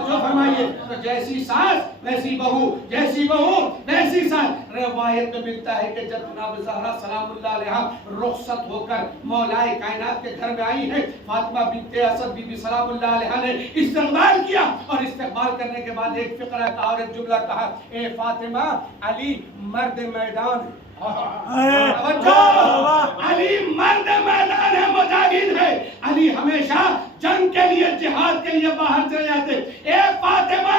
جو فرمائیے تو جیسی ساس ویسی بہو، جیسی بہو ویسی ساس۔ روایت میں ملتا ہے کہ جب جناب زہرا سلام اللہ علیہا رخصت ہو کر مولائے کائنات کے گھر میں آئی ہے، فاطمہ بنت اسد بی بی سلام اللہ علیہا نے استقبال کیا، اور استقبال کرنے کے بعد ایک فقرہ کہا اور ایک جملہ کہا، اے فاطمہ علی مرد میدان ہے، علی مرد میدان ہے، مجاہد ہے، علی ہمیشہ جنگ کے لیے جہاد کے لیے باہر چلے جاتے۔ اے فاطمہ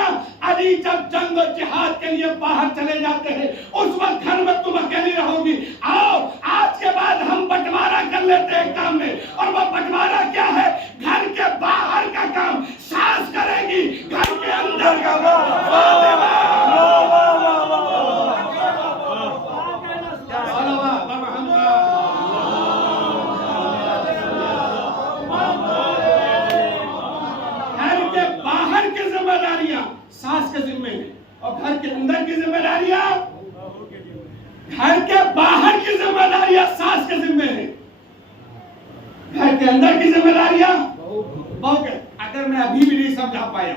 علی جب جنگ و جہاد کے لیے باہر چلے جاتے ہیں اس وقت گھر میں تم اکیلی رہو گی، آؤ آج کے بعد ہم بٹوارا کر لیتے ہیں کام میں، اور وہ بٹوارا کیا ہے؟ گھر کے باہر کا کام ساس کرے گی، گھر کے اندر کا فاطمہ۔ ساس کے ذمہ ہے، اور گھر کے اندر کی ذمہ داریاں، گھر کے باہر کی ذمہ داریاں ساس کے ذمہ ہے، گھر کے اندر کی ذمہ داریاں بہو کے۔ اگر میں ابھی بھی نہیں سمجھا پایا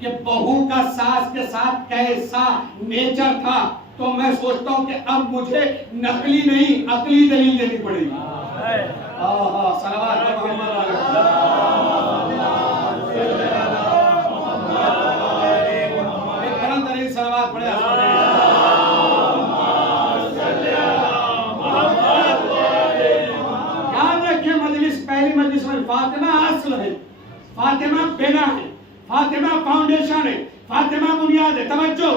کہ بہو کا ساس کے ساتھ کیسا نیچر تھا تو میں سوچتا ہوں کہ اب مجھے نقلی نہیں عقلی دلیل دینی پڑے گی۔ صلوات مجلس میں فاطمہ اصل ہے، فاطمہ بنا ہے، فاطمہ فاؤنڈیشن ہے، فاطمہ بنیاد ہے۔ توجہ،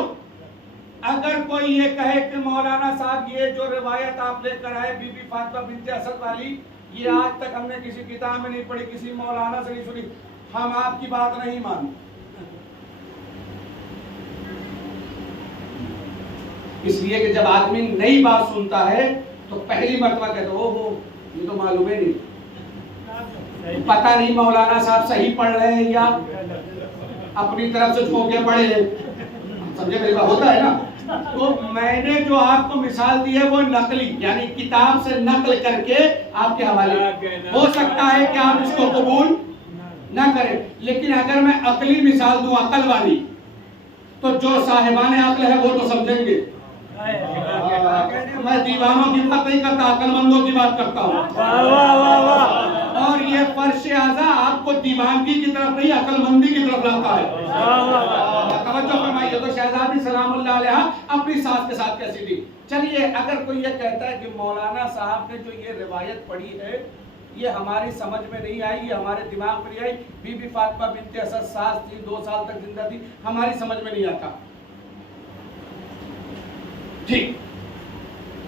اگر کوئی یہ کہے کہ مولانا صاحب یہ جو روایت آپ لے کر آئے بی بی فاطمہ بنت اسد والی، یہ آج تک ہم نے کسی کتاب میں نہیں پڑھی، کسی مولانا سے نہیں سنی، ہم آپ کی بات نہیں مانتے۔ اس لیے کہ جب آدمی نئی بات سنتا ہے تو پہلی مرتبہ کہتا ہے اوہ یہ تو معلوم ہے نہیں، پتہ نہیں مولانا صاحب صحیح پڑھ رہے ہیں یا اپنی طرف سے جھونکے پڑھے ہیں، سمجھے میری بات ہوتا ہے نا۔ تو میں نے جو آپ کو مثال دی ہے وہ نقلی، یعنی کتاب سے نقل کر کے آپ کے حوالے، ہو سکتا ہے کہ آپ اس کو قبول نہ کریں، لیکن اگر میں عقلی مثال دوں، عقل والی، تو جو صاحبان عقل ہے وہ تو سمجھیں گے. میں دیوانوں کی بات نہیں کرتا، عقل مندوں کی بات کرتا ہوں. اور یہ فرش اعضا آپ کو دیوانگی کی طرف نہیں، عقل مندی کی طرف لاتا ہے. توجہ فرمائیے. تو شہزادی سلام اللہ علیہ اپنی ساس کے ساتھ کیسی تھی؟ چلیے اگر کوئی یہ کہتا ہے کہ مولانا صاحب نے جو یہ روایت پڑھی ہے یہ ہماری سمجھ میں نہیں آئی، یہ ہمارے دماغ میں نہیں آئی، بی بی فاطمہ بنت اسد ساس تھی، 2 سال تک زندہ تھی، ہماری سمجھ میں نہیں آتا. ٹھیک،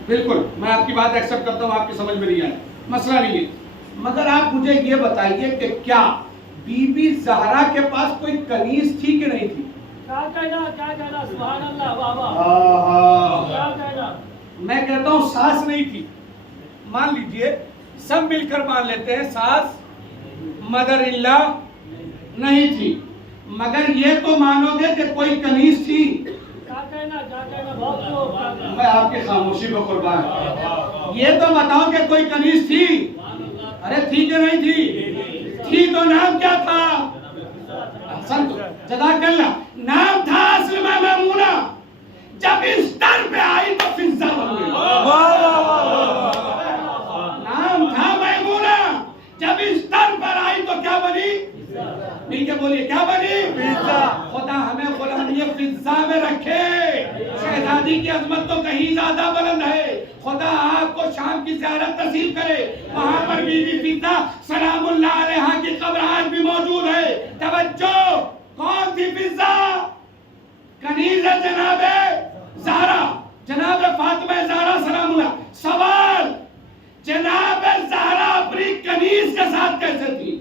بالکل میں آپ کی بات ایکسپٹ کرتا ہوں، آپ کی سمجھ میں نہیں آئی، مسئلہ نہیں ہے. مگر آپ مجھے یہ بتائیے کہ کیا بی بی زہرا کے پاس کوئی کنیز تھی کہ نہیں تھی؟ کیا کہنا سبحان اللہ، واہ واہ، کیا کہنا. میں کہتا ہوں ساس نہیں تھی. مان لیجئے سب مل کر مان لیتے ہیں ساس مدر اللہ نہیں تھی، مگر یہ تو مانو گے کہ کوئی کنیز تھی. کیا کہنا بہت خوب. میں آپ کی خاموشی پہ قربان. یہ تو بتاؤ کہ کوئی کنیز تھی. ارے تھی کہ نہیں تھی؟ تھی تو نام کیا تھا؟ جزاک اللہ. نام تھا اصل میں میمونہ. جب اس در پہ آئی تو فضا بن گئی. نام تھا میمونہ، جب اس در پر آئی تو کیا بنی؟ مل کے بولیے کیا بنی؟ فضا. خدا ہمیں غلامی فضا میں رکھے. شہزادی کی عظمت تو کہیں زیادہ بلند ہے. خدا آپ کو شام کی زیارت نصیب کرے. وہاں پر بی بی فضا سلام اللہ علیہا کی قبر آج بھی موجود ہے. توجہ، کون تھی فضا؟ کنیز جناب زہرا، جناب فاطمہ زہرا سلام اللہ. سوال، جناب زہرا اپنی کنیز کے ساتھ کیسے تھی؟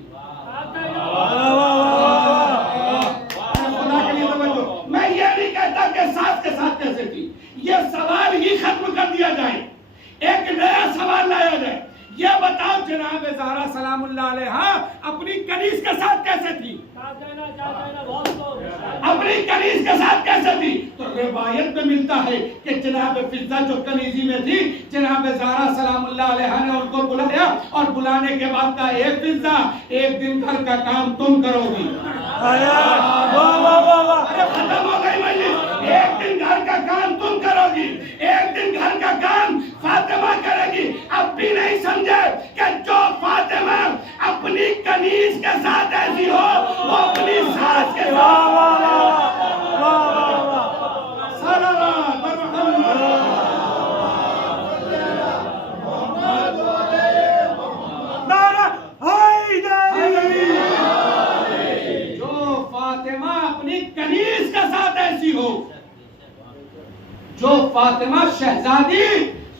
خدا کے لیے توجہ. میں یہ نہیں کہتا کہ ساس کے ساتھ کیسے تھی، یہ سوال ہی ختم کر دیا جائے، ایک نیا سوال لایا جائے. یہ بتاؤ جناب زہرا سلام اللہ علیہا اپنی کنیز کے ساتھ کیسے تھی؟ اپنی کنیز کے ساتھ کیسے تھی؟ تو روایت میں ملتا ہے کہ جناب فضا جو کنیزی میں تھی، جناب زہرا سلام اللہ علیہا نے ان کو بلایا اور بلانے کے بعد کہا اے فضا ایک دن گھر کا کام تم کرو گی. ختم ہو گئی مجلس. ایک دن گھر کا کام تم کرو گی، ایک دن گھر کا کام فاطمہ کرے گی. اب بھی نہیں سمجھے کہ جو فاطمہ اپنی کنیز کے ساتھ ایسی ہو وہ اپنی ساس کے ساتھ. جو فاطمہ اپنی کنیز کے ساتھ ایسی ہو، جو فاطمہ شہزادی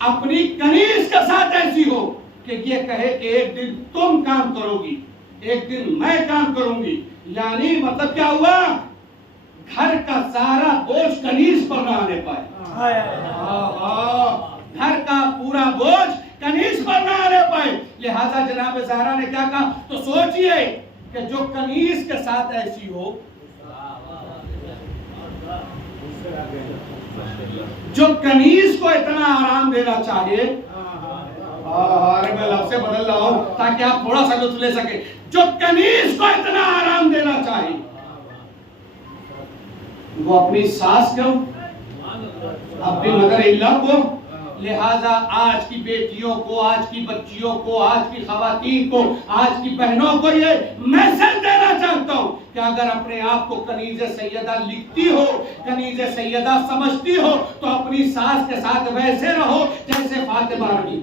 اپنی کنیز کے ساتھ ایسی ہو کہ یہ کہے کہ ایک دن تم کام کرو گی، ایک دن میں کام کروں گی، یعنی مطلب کیا ہوا؟ گھر کا سارا بوجھ کنیز پر نہ آنے پائے. گھر کا پورا بوجھ کنیز پر نہ آنے پائے. لہذا جناب زہرا نے کیا کہا؟ تو سوچئے کہ جو کنیز کے ساتھ ایسی ہو، جو کنیز کو اتنا آرام دینا چاہیے، میں لفظ بدل رہا ہوں تاکہ آپ تھوڑا سا لطف لے سکیں، جو کنیز کو اتنا آرام دینا چاہیے وہ اپنی ساس کو، اپنی مدر اللہ کو. لہذا آج کی بیٹیوں کو، آج کی بچیوں کو، آج کی خواتین کو، آج کی بہنوں کو یہ میسج دینا چاہتا ہوں کہ اگر اپنے آپ کو کنیز سیدہ لکھتی ہو، کنیز سیدہ سمجھتی ہو تو اپنی ساس کے ساتھ ویسے رہو جیسے فاطمہ رہی.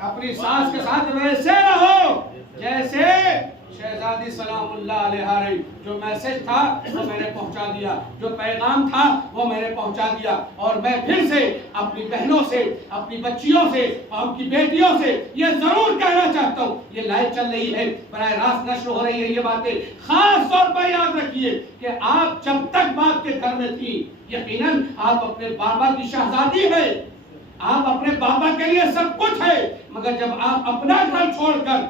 اپنی ساس کے ساتھ ویسے رہو جیسے شہزادی سلام اللہ علیہا رہی. جو میسج تھا وہ میں نے پہنچا دیا، جو پیغام تھا وہ میں نے پہنچا دیا. اور میں پھر سے اپنی بہنوں سے، اپنی بچیوں سے اور ان کی بیٹیوں سے یہ ضرور کہنا چاہتا ہوں، یہ لائیو چل رہی ہے، براہ راست نشر ہو رہی ہے یہ باتیں، خاص طور پر یاد رکھیے کہ آپ جب تک باپ کے گھر میں تھی یقیناً آپ اپنے بابا کی شہزادی ہے، آپ اپنے بابا کے لیے سب کچھ ہے. مگر جب آپ اپنا گھر چھوڑ کر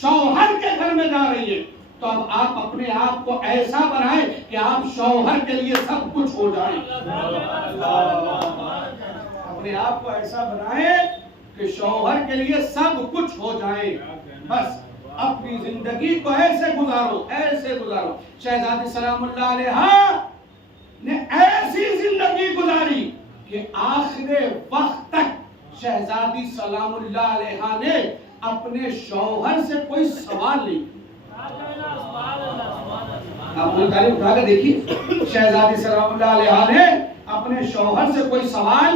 شوہر کے گھر میں جا رہی ہے تو اب آپ اپنے آپ کو ایسا بنائیں کہ آپ شوہر کے لیے سب کچھ ہو جائیں. اپنے آپ کو ایسا بنائیں کہ شوہر کے لیے سب کچھ ہو جائیں. بس اپنی زندگی کو ایسے گزارو، ایسے گزارو۔ شہزادی سلام اللہ علیہ نے ایسی زندگی گزاری کہ آخر وقت تک شہزادی سلام اللہ علیہ نے اپنے شوہر سے کوئی سوال نہیں کیا۔ آپ نے تعریف اٹھا کر دیکھیے، شہزادی سلام اللہ علیہ نے اپنے شوہر سے کوئی سوال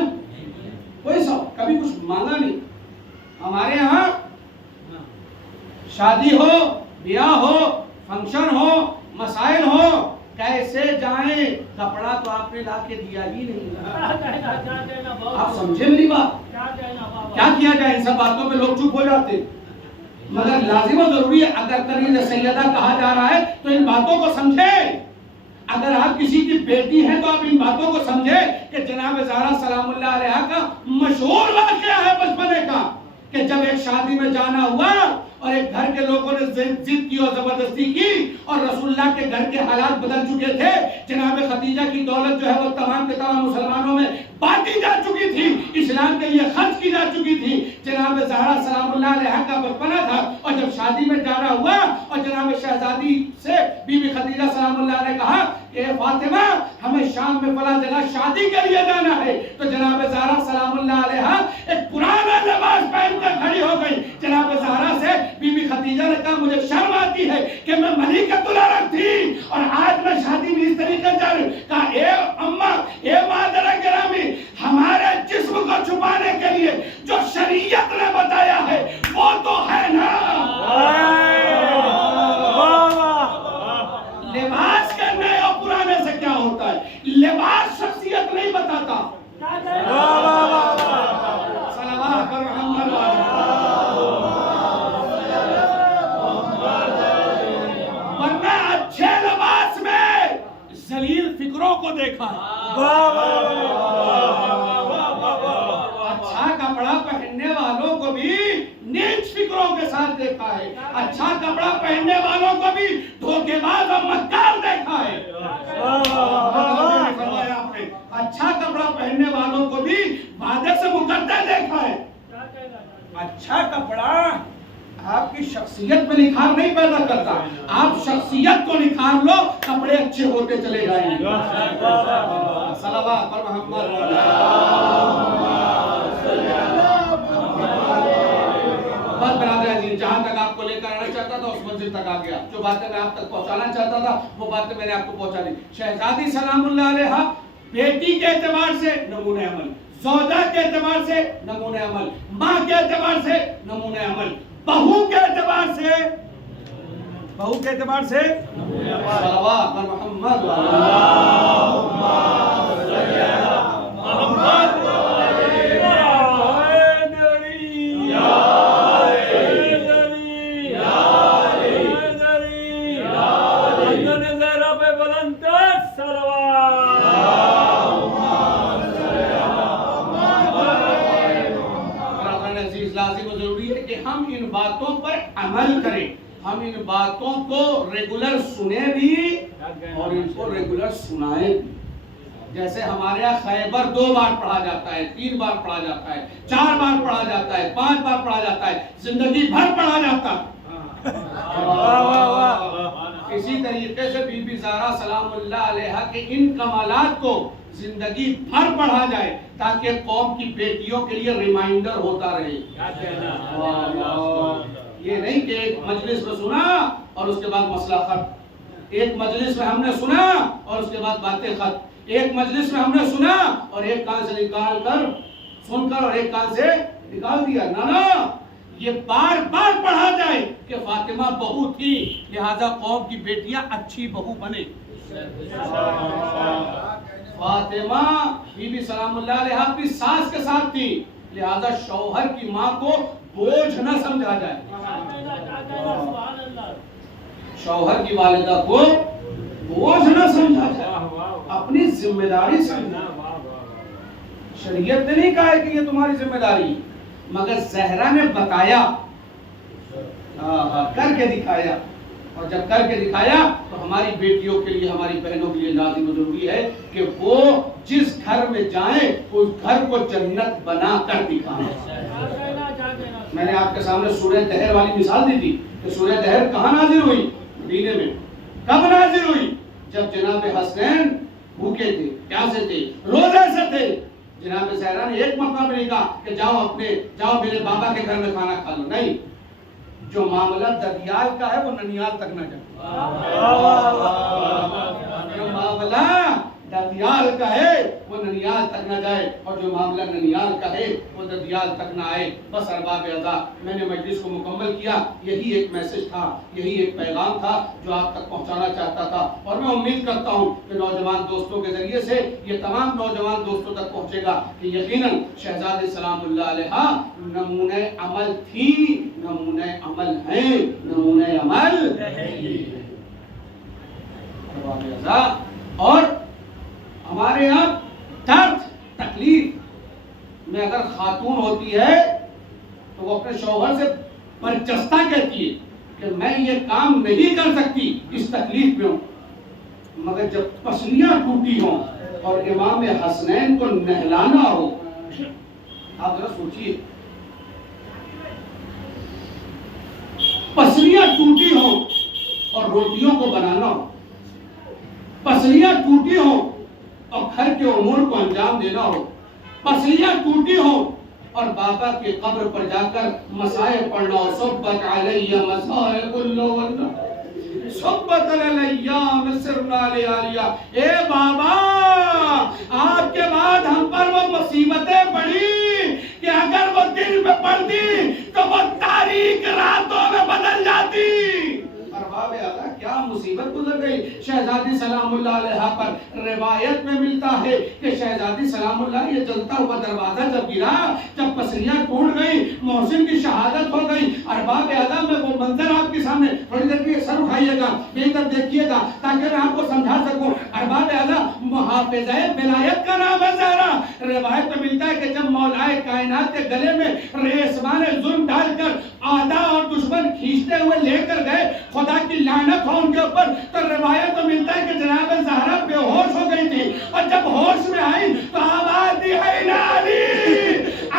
کبھی کچھ مانگا نہیں۔ ہمارے ہاں شادی ہو، بیاہ ہو، فنکشن ہو، مسائل ہو، کیسے جائیں، کپڑا تو آپ نے لا کے دیا ہی نہیں۔ آپ سمجھے میری بات؟ کیا کیا جائے؟ ان سب باتوں پہ لوگ چپ ہو جاتے، مگر لازم و ضروری ہے اگر ترین سیدہ کہا جا رہا ہے تو ان باتوں کو سمجھے۔ اگر آپ کسی کی بیٹی ہیں تو آپ ان باتوں کو سمجھے کہ جناب زہرا سلام اللہ علیہ کا مشہور واقعہ ہے بچپنے کا کہ جب ایک شادی میں جانا ہوا اور ایک گھر کے لوگوں نے ضد کی اور زبردستی کی اور رسول اللہ کے گھر کے حالات بدل چکے تھے، جناب خدیجہ کی دولت جو ہے وہ تمام کے تمام مسلمانوں میں بانٹی جا چکی تھی، اسلام کے لیے خرچ کی جا چکی تھی۔ جناب زہرا سلام اللہ علیہ کا بچپنا تھا اور جب شادی میں جانا ہوا اور جناب شہزادی سے بی بی خدیجہ سلام اللہ نے کہا کہ فاطمہ ہمیں شام میں فلاں جگہ شادی کے لیے جانا ہے، تو جناب زہرا سلام اللہ علیہ ایک پرانا لباس پہن کر کھڑی ہو گئی۔ جناب زہرا سے بی بی خدیجہ نے کہا مجھے شرم آتی ہے کہ میں ملکۃ العرب تھی اور آج میں شادی میں اس طریقے سے کہا اے اماں، اے مادر گرامی، ہمارے جسم کو چھپانے کے لیے جو شریعت نے بتایا ہے وہ تو ہے نا۔ لباس کے نئے اور پرانے سے کیا ہوتا ہے؟ لباس شخصیت نہیں بتاتا۔ صلوات پر محمد ورنہ اچھے لباس میں ذلیل فکروں کو دیکھا ہے، اچھا کپڑا پہننے والوں کو بھی نیچ فکروں کے ساتھ دیکھا ہے، اچھا کپڑا پہننے والوں کو بھی دھوکے باز اور مکار دیکھا ہے۔ اچھا کپڑا پہننے والوں کو بھی وعدے سے مکرتے دیکھا ہے۔ اچھا کپڑا آپ کی شخصیت میں نکھار نہیں پیدا کرتا، آپ شخصیت کو نکھار لو، کپڑے اچھے ہوتے چلے جائیں گے۔ صلوات پر محمد۔ بس برادر عزیز، جہاں تک آپ کو لے کر آنا چاہتا تھا اس منزل تک آ گیا، جو باتیں میں آپ تک پہنچانا چاہتا تھا وہ باتیں میں نے آپ کو پہنچا دی۔ شہزادی سلام اللہ علیہ بیٹی کے اعتبار سے نمونہ عمل، زوجہ کے اعتبار سے نمونہ عمل، ماں کے اعتبار سے نمونہ عمل، بہو کے اعتبار سے صلوات پر محمد اللہم صلی علی محمد ہم ان باتوں پر عمل کریں، ہم ان باتوں کو ریگولر سنیں بھی اور ان کو ریگولر سنائیں بھی۔ جیسے ہمارے یہاں خیبر 2 بار پڑھا جاتا ہے، 3 بار پڑھا جاتا ہے، 4 بار پڑھا جاتا ہے، 5 بار پڑھا جاتا ہے، زندگی بھر پڑھا جاتا ہے۔ اسی طریقے سے بی بی زہرا سلام اللہ علیہ کے ان کمالات کو زندگی بھر پڑھا جائے تاکہ قوم کی بیٹیوں کے لیے ریمائنڈر ہوتا رہے۔ یہ نہیں کہ ایک مجلس میں سنا اور اس کے بعد مسئلہ ختم، ایک مجلس میں ہم نے سنا اور اس کے بعد باتیں ختم، ایک مجلس میں ہم نے سنا اور ایک کان سے نکال کر سن کر اور ایک کان سے نکال دیا۔ نہ، یہ بار بار پڑھا جائے کہ فاطمہ بہو تھی لہذا قوم کی بیٹیاں اچھی بہو بنے۔ فاطمہ بی بی سلام اللہ علیہ اپنی ساس کے ساتھ تھی لہذا شوہر کی ماں کو بوجھ نہ سمجھا جائے، شوہر کی والدہ کو بوجھ نہ سمجھا جائے، اپنی ذمہ داری سمجھا۔ شریعت نے نہیں کہا ہے کہ یہ تمہاری ذمہ داری، مگر زہرا نے بتایا، کر کے دکھایا، اور جب کر کے دکھایا تو ہماری بیٹیوں کے لیے، ہماری بہنوں کے لیے لازم و ضروری ہے کہ وہ جس گھر میں جائیں اس گھر کو جنت بنا کر دکھائیں۔ میں نے آپ کے سامنے سورہ دہر والی مثال دی تھی کہ سورہ دہر کہاں نازل ہوئی؟ مدینے میں۔ کب نازل ہوئی؟ جب جناب حسنین بھوکے تھے، پیاسے تھے، روزے سے تھے۔ جناب زہرا نے ایک مرتبہ بھی نہیں کہا کہ جاؤ میرے بابا کے گھر میں کھانا کھا لو، نہیں۔ جو معاملہ ددیال کا ہے وہ ننیال تک نہ جائے۔ جو معاملہ ددیال کا ہے وہ ننیال تک نہ جائے، اور جو معاملہ ننیال کا ہے وہ ددیال تک نہ آئے۔ بس ارباب اعضاء، میں نے مجلس کو مکمل کیا، یہی ایک میسج تھا، یہی ایک پیغام تھا جو آپ تک پہنچانا چاہتا تھا، اور میں امید کرتا ہوں کہ نوجوان دوستوں کے ذریعے سے یہ تمام نوجوان دوستوں تک پہنچے گا کہ یقیناً شہزادی سلام اللہ علیہ نمونہ عمل تھی، نمونہ عمل ہیں، نمونہ عمل ارباب اعضاء۔ اور ہمارے یہاں درد تکلیف میں اگر خاتون ہوتی ہے تو وہ اپنے شوہر سے برجستہ کہتی ہے کہ میں یہ کام نہیں کر سکتی، اس تکلیف میں ہوں۔ مگر جب پسلیاں ٹوٹی ہوں اور امام حسنین کو نہلانا ہو، آپ ذرا سوچیے، پسلیاں ٹوٹی ہوں اور روٹیوں کو بنانا ہو، پسلیاں ٹوٹی ہوں اور گھر کے امور کو انجام دینا ہو، پسلیاں ٹوٹی ہوں اور بابا کے قبر پر جا کر مسائل پڑھنا ہو، صبت علیہ مسائل اللہ صبت علیہ سرنا لیالیا، اے بابا آپ کے بعد ہم پر وہ مصیبتیں پڑی کہ اگر وہ دن میں پڑتی تو وہ تاریک راتوں میں بدل جاتی۔ ارباب اعضاء کیا مصیبت گزر گئی شہزادی سلام اللہ علیہ پر۔ روایت میں ملتا ہے کہ شہزادی سلام اللہ یہ جلتا ہوا دروازہ جب گرا، جب پسلیاں ٹوٹ گئی، محسن کی شہادت ہو گئی۔ ارباب اعضاء میں وہ منظر آپ کے سامنے، تھوڑی دیر کے لیے سر اٹھائیے گا، ادھر دیکھیے گا تاکہ میں آپ کو سمجھا سکوں۔ ارباب اعضاء محافظہ ولایت کا نام ہے زہرا۔ روایت میں ملتا ہے کہ جب مولائے کائنات کے گلے میں ریسمان ظلم ڈال کر آدھا اور دشمن کھینچتے ہوئے لے کر گئے، خدا کی لعنت ہو ان کے اوپر، تو روایت میں ملتا ہے کہ جناب زہرا بے ہوش ہو گئی تھی، اور جب ہوش میں آئی تو آواز دی ہے نا علی،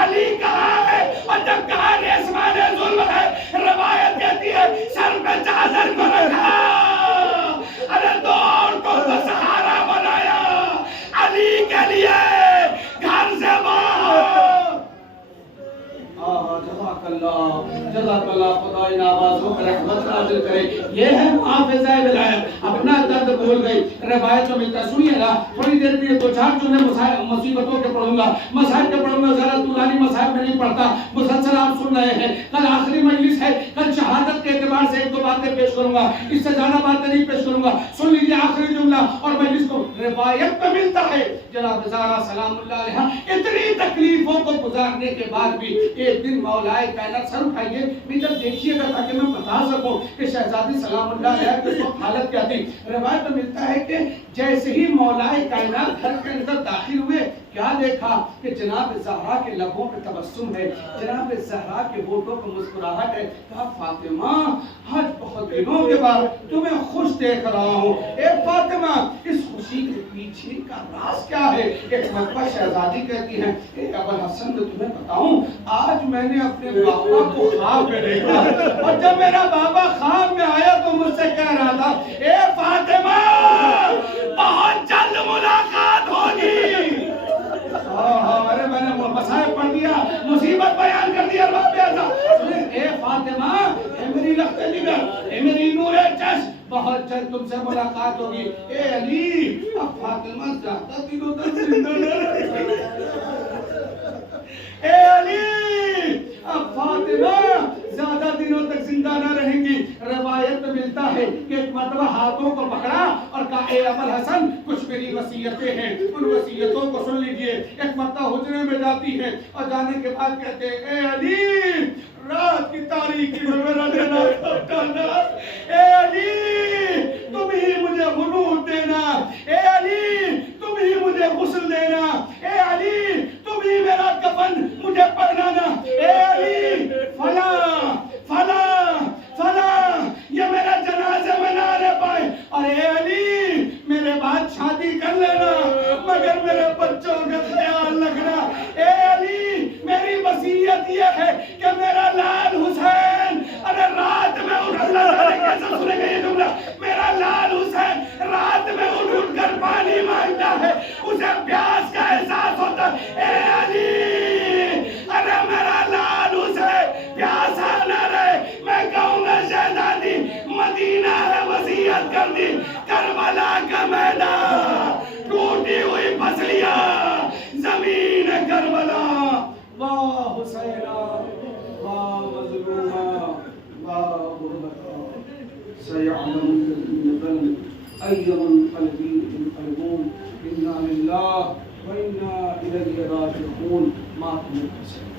علی کہاں ہے؟ اور جب کہا ریسمان ظلم ہے، روایت کہتی ہے سر پہ چادر کو رکھا، ارے دو عورتوں کو سہارا بنایا علی کے لیے گھر سے باہر۔ جزاک اللہ خدا ان آوازوں پر رحمت نازل کرے۔ یہ ہے محافظہ ولایت، اپنا درد بھول گئی۔ روایت میں ملتا ہے، سنیے گا تھوڑی دیر میں دو چار جو میں مصیبتوں کے پڑھوں گا، مسائل کے پڑھوں گا، ذرا طولانی مسائل میں نہیں پڑھتا، مسلسل آپ سن رہے ہیں۔ کل آخری مجلس ہے، کل شہادت کے اعتبار سے ایک دو باتیں پیش کروں گا، اس سے زیادہ باتیں نہیں پیش کروں گا۔ سن لیجیے آخری جملہ اور مجلس کو۔ روایت میں ملتا ہے جناب زہرا سلام اللہ علیہ اتنی تکلیفوں کو گزارنے کے بعد بھی ایک دن مولائے کائنات، سر اٹھائیے میڈیا دیکھیے گا تاکہ میں بتا سکوں کہ شہزادی سلام اللہ علیہ کی وقت حالت کیا تھی۔ روایت میں ملتا ہے کہ جیسے ہی مولائے کائنات گھر کے اندر داخل ہوئے، کیا دیکھا کہ جناب زہرا کے لبوں پہ تبسم ہے، جناب زہرا کے ہونٹوں پہ مسکراہٹ ہے۔ کہا فاطمہ آج بہت دنوں کے بعد تمہیں خوش دیکھ رہا ہوں، اے فاطمہ اس خوشی کے پیچھے کا راز کیا ہے؟ ایک مرتبہ شہزادی کہتی ہیں کہ ابوالحسن میں تمہیں بتاؤں، آج میں نے اپنے بابا کو خواب میں دیکھا، اور جب میرا بابا خواب میں آیا تو مجھ سے کہہ رہا تھا اے فاطمہ بہت جلد ملاقات ہوگی۔ ارے میں نے مسائل پڑھ دیا، مصیبت بیان کر دیا۔ اے فاطمہ، اے میری لخت جگر، اے میری نور چشم، بہت جلد تم سے ملاقات ہوگی۔ اے علی، اب فاطمہ زیادہ دنوں تک زندہ نہ رہے گی۔ اے علی، اب فاطمہ زیادہ دنوں تک زندہ نہ رہیں گی۔ روایت میں ملتا ہے کہ ایک مرتبہ ہاتھوں کو پکڑا اور کہا اے ابوالحسن کچھ میری وصیتیں ہیں، ان وصیتوں کو سن لیجئے۔ ایک مرتبہ حجرے میں جاتی ہے اور جانے کے بعد کہتے ہیں اے علی رات کی تاریکی میں میرا دینا ڈالنا، اے علی تم ہی مجھے غنود دینا، اے علی تم ہی مجھے غسل دینا، اے علی تم ہی میرا کفن مجھے پہنانا، اے علی فلاں فلاں فلاں یہ میرا جنازے میں نہ آنے پائے، اور اے علی میرے بعد شادی کر لینا مگر میرے بچوں کا خیال رکھنا، اے علی میری وصیت یہ ہے کہ میرا شہادت کر دی. کربلا کا میدان, ٹوٹی ہوئی پسلیاں, زمین کربلا. واہ حسینہ, واہ مظلومہ, واہ غربتہ. سيعلم الذين ظلموا أي منقلب ينقلبون. إنا لله وإنا إليه راجعون. ما تمت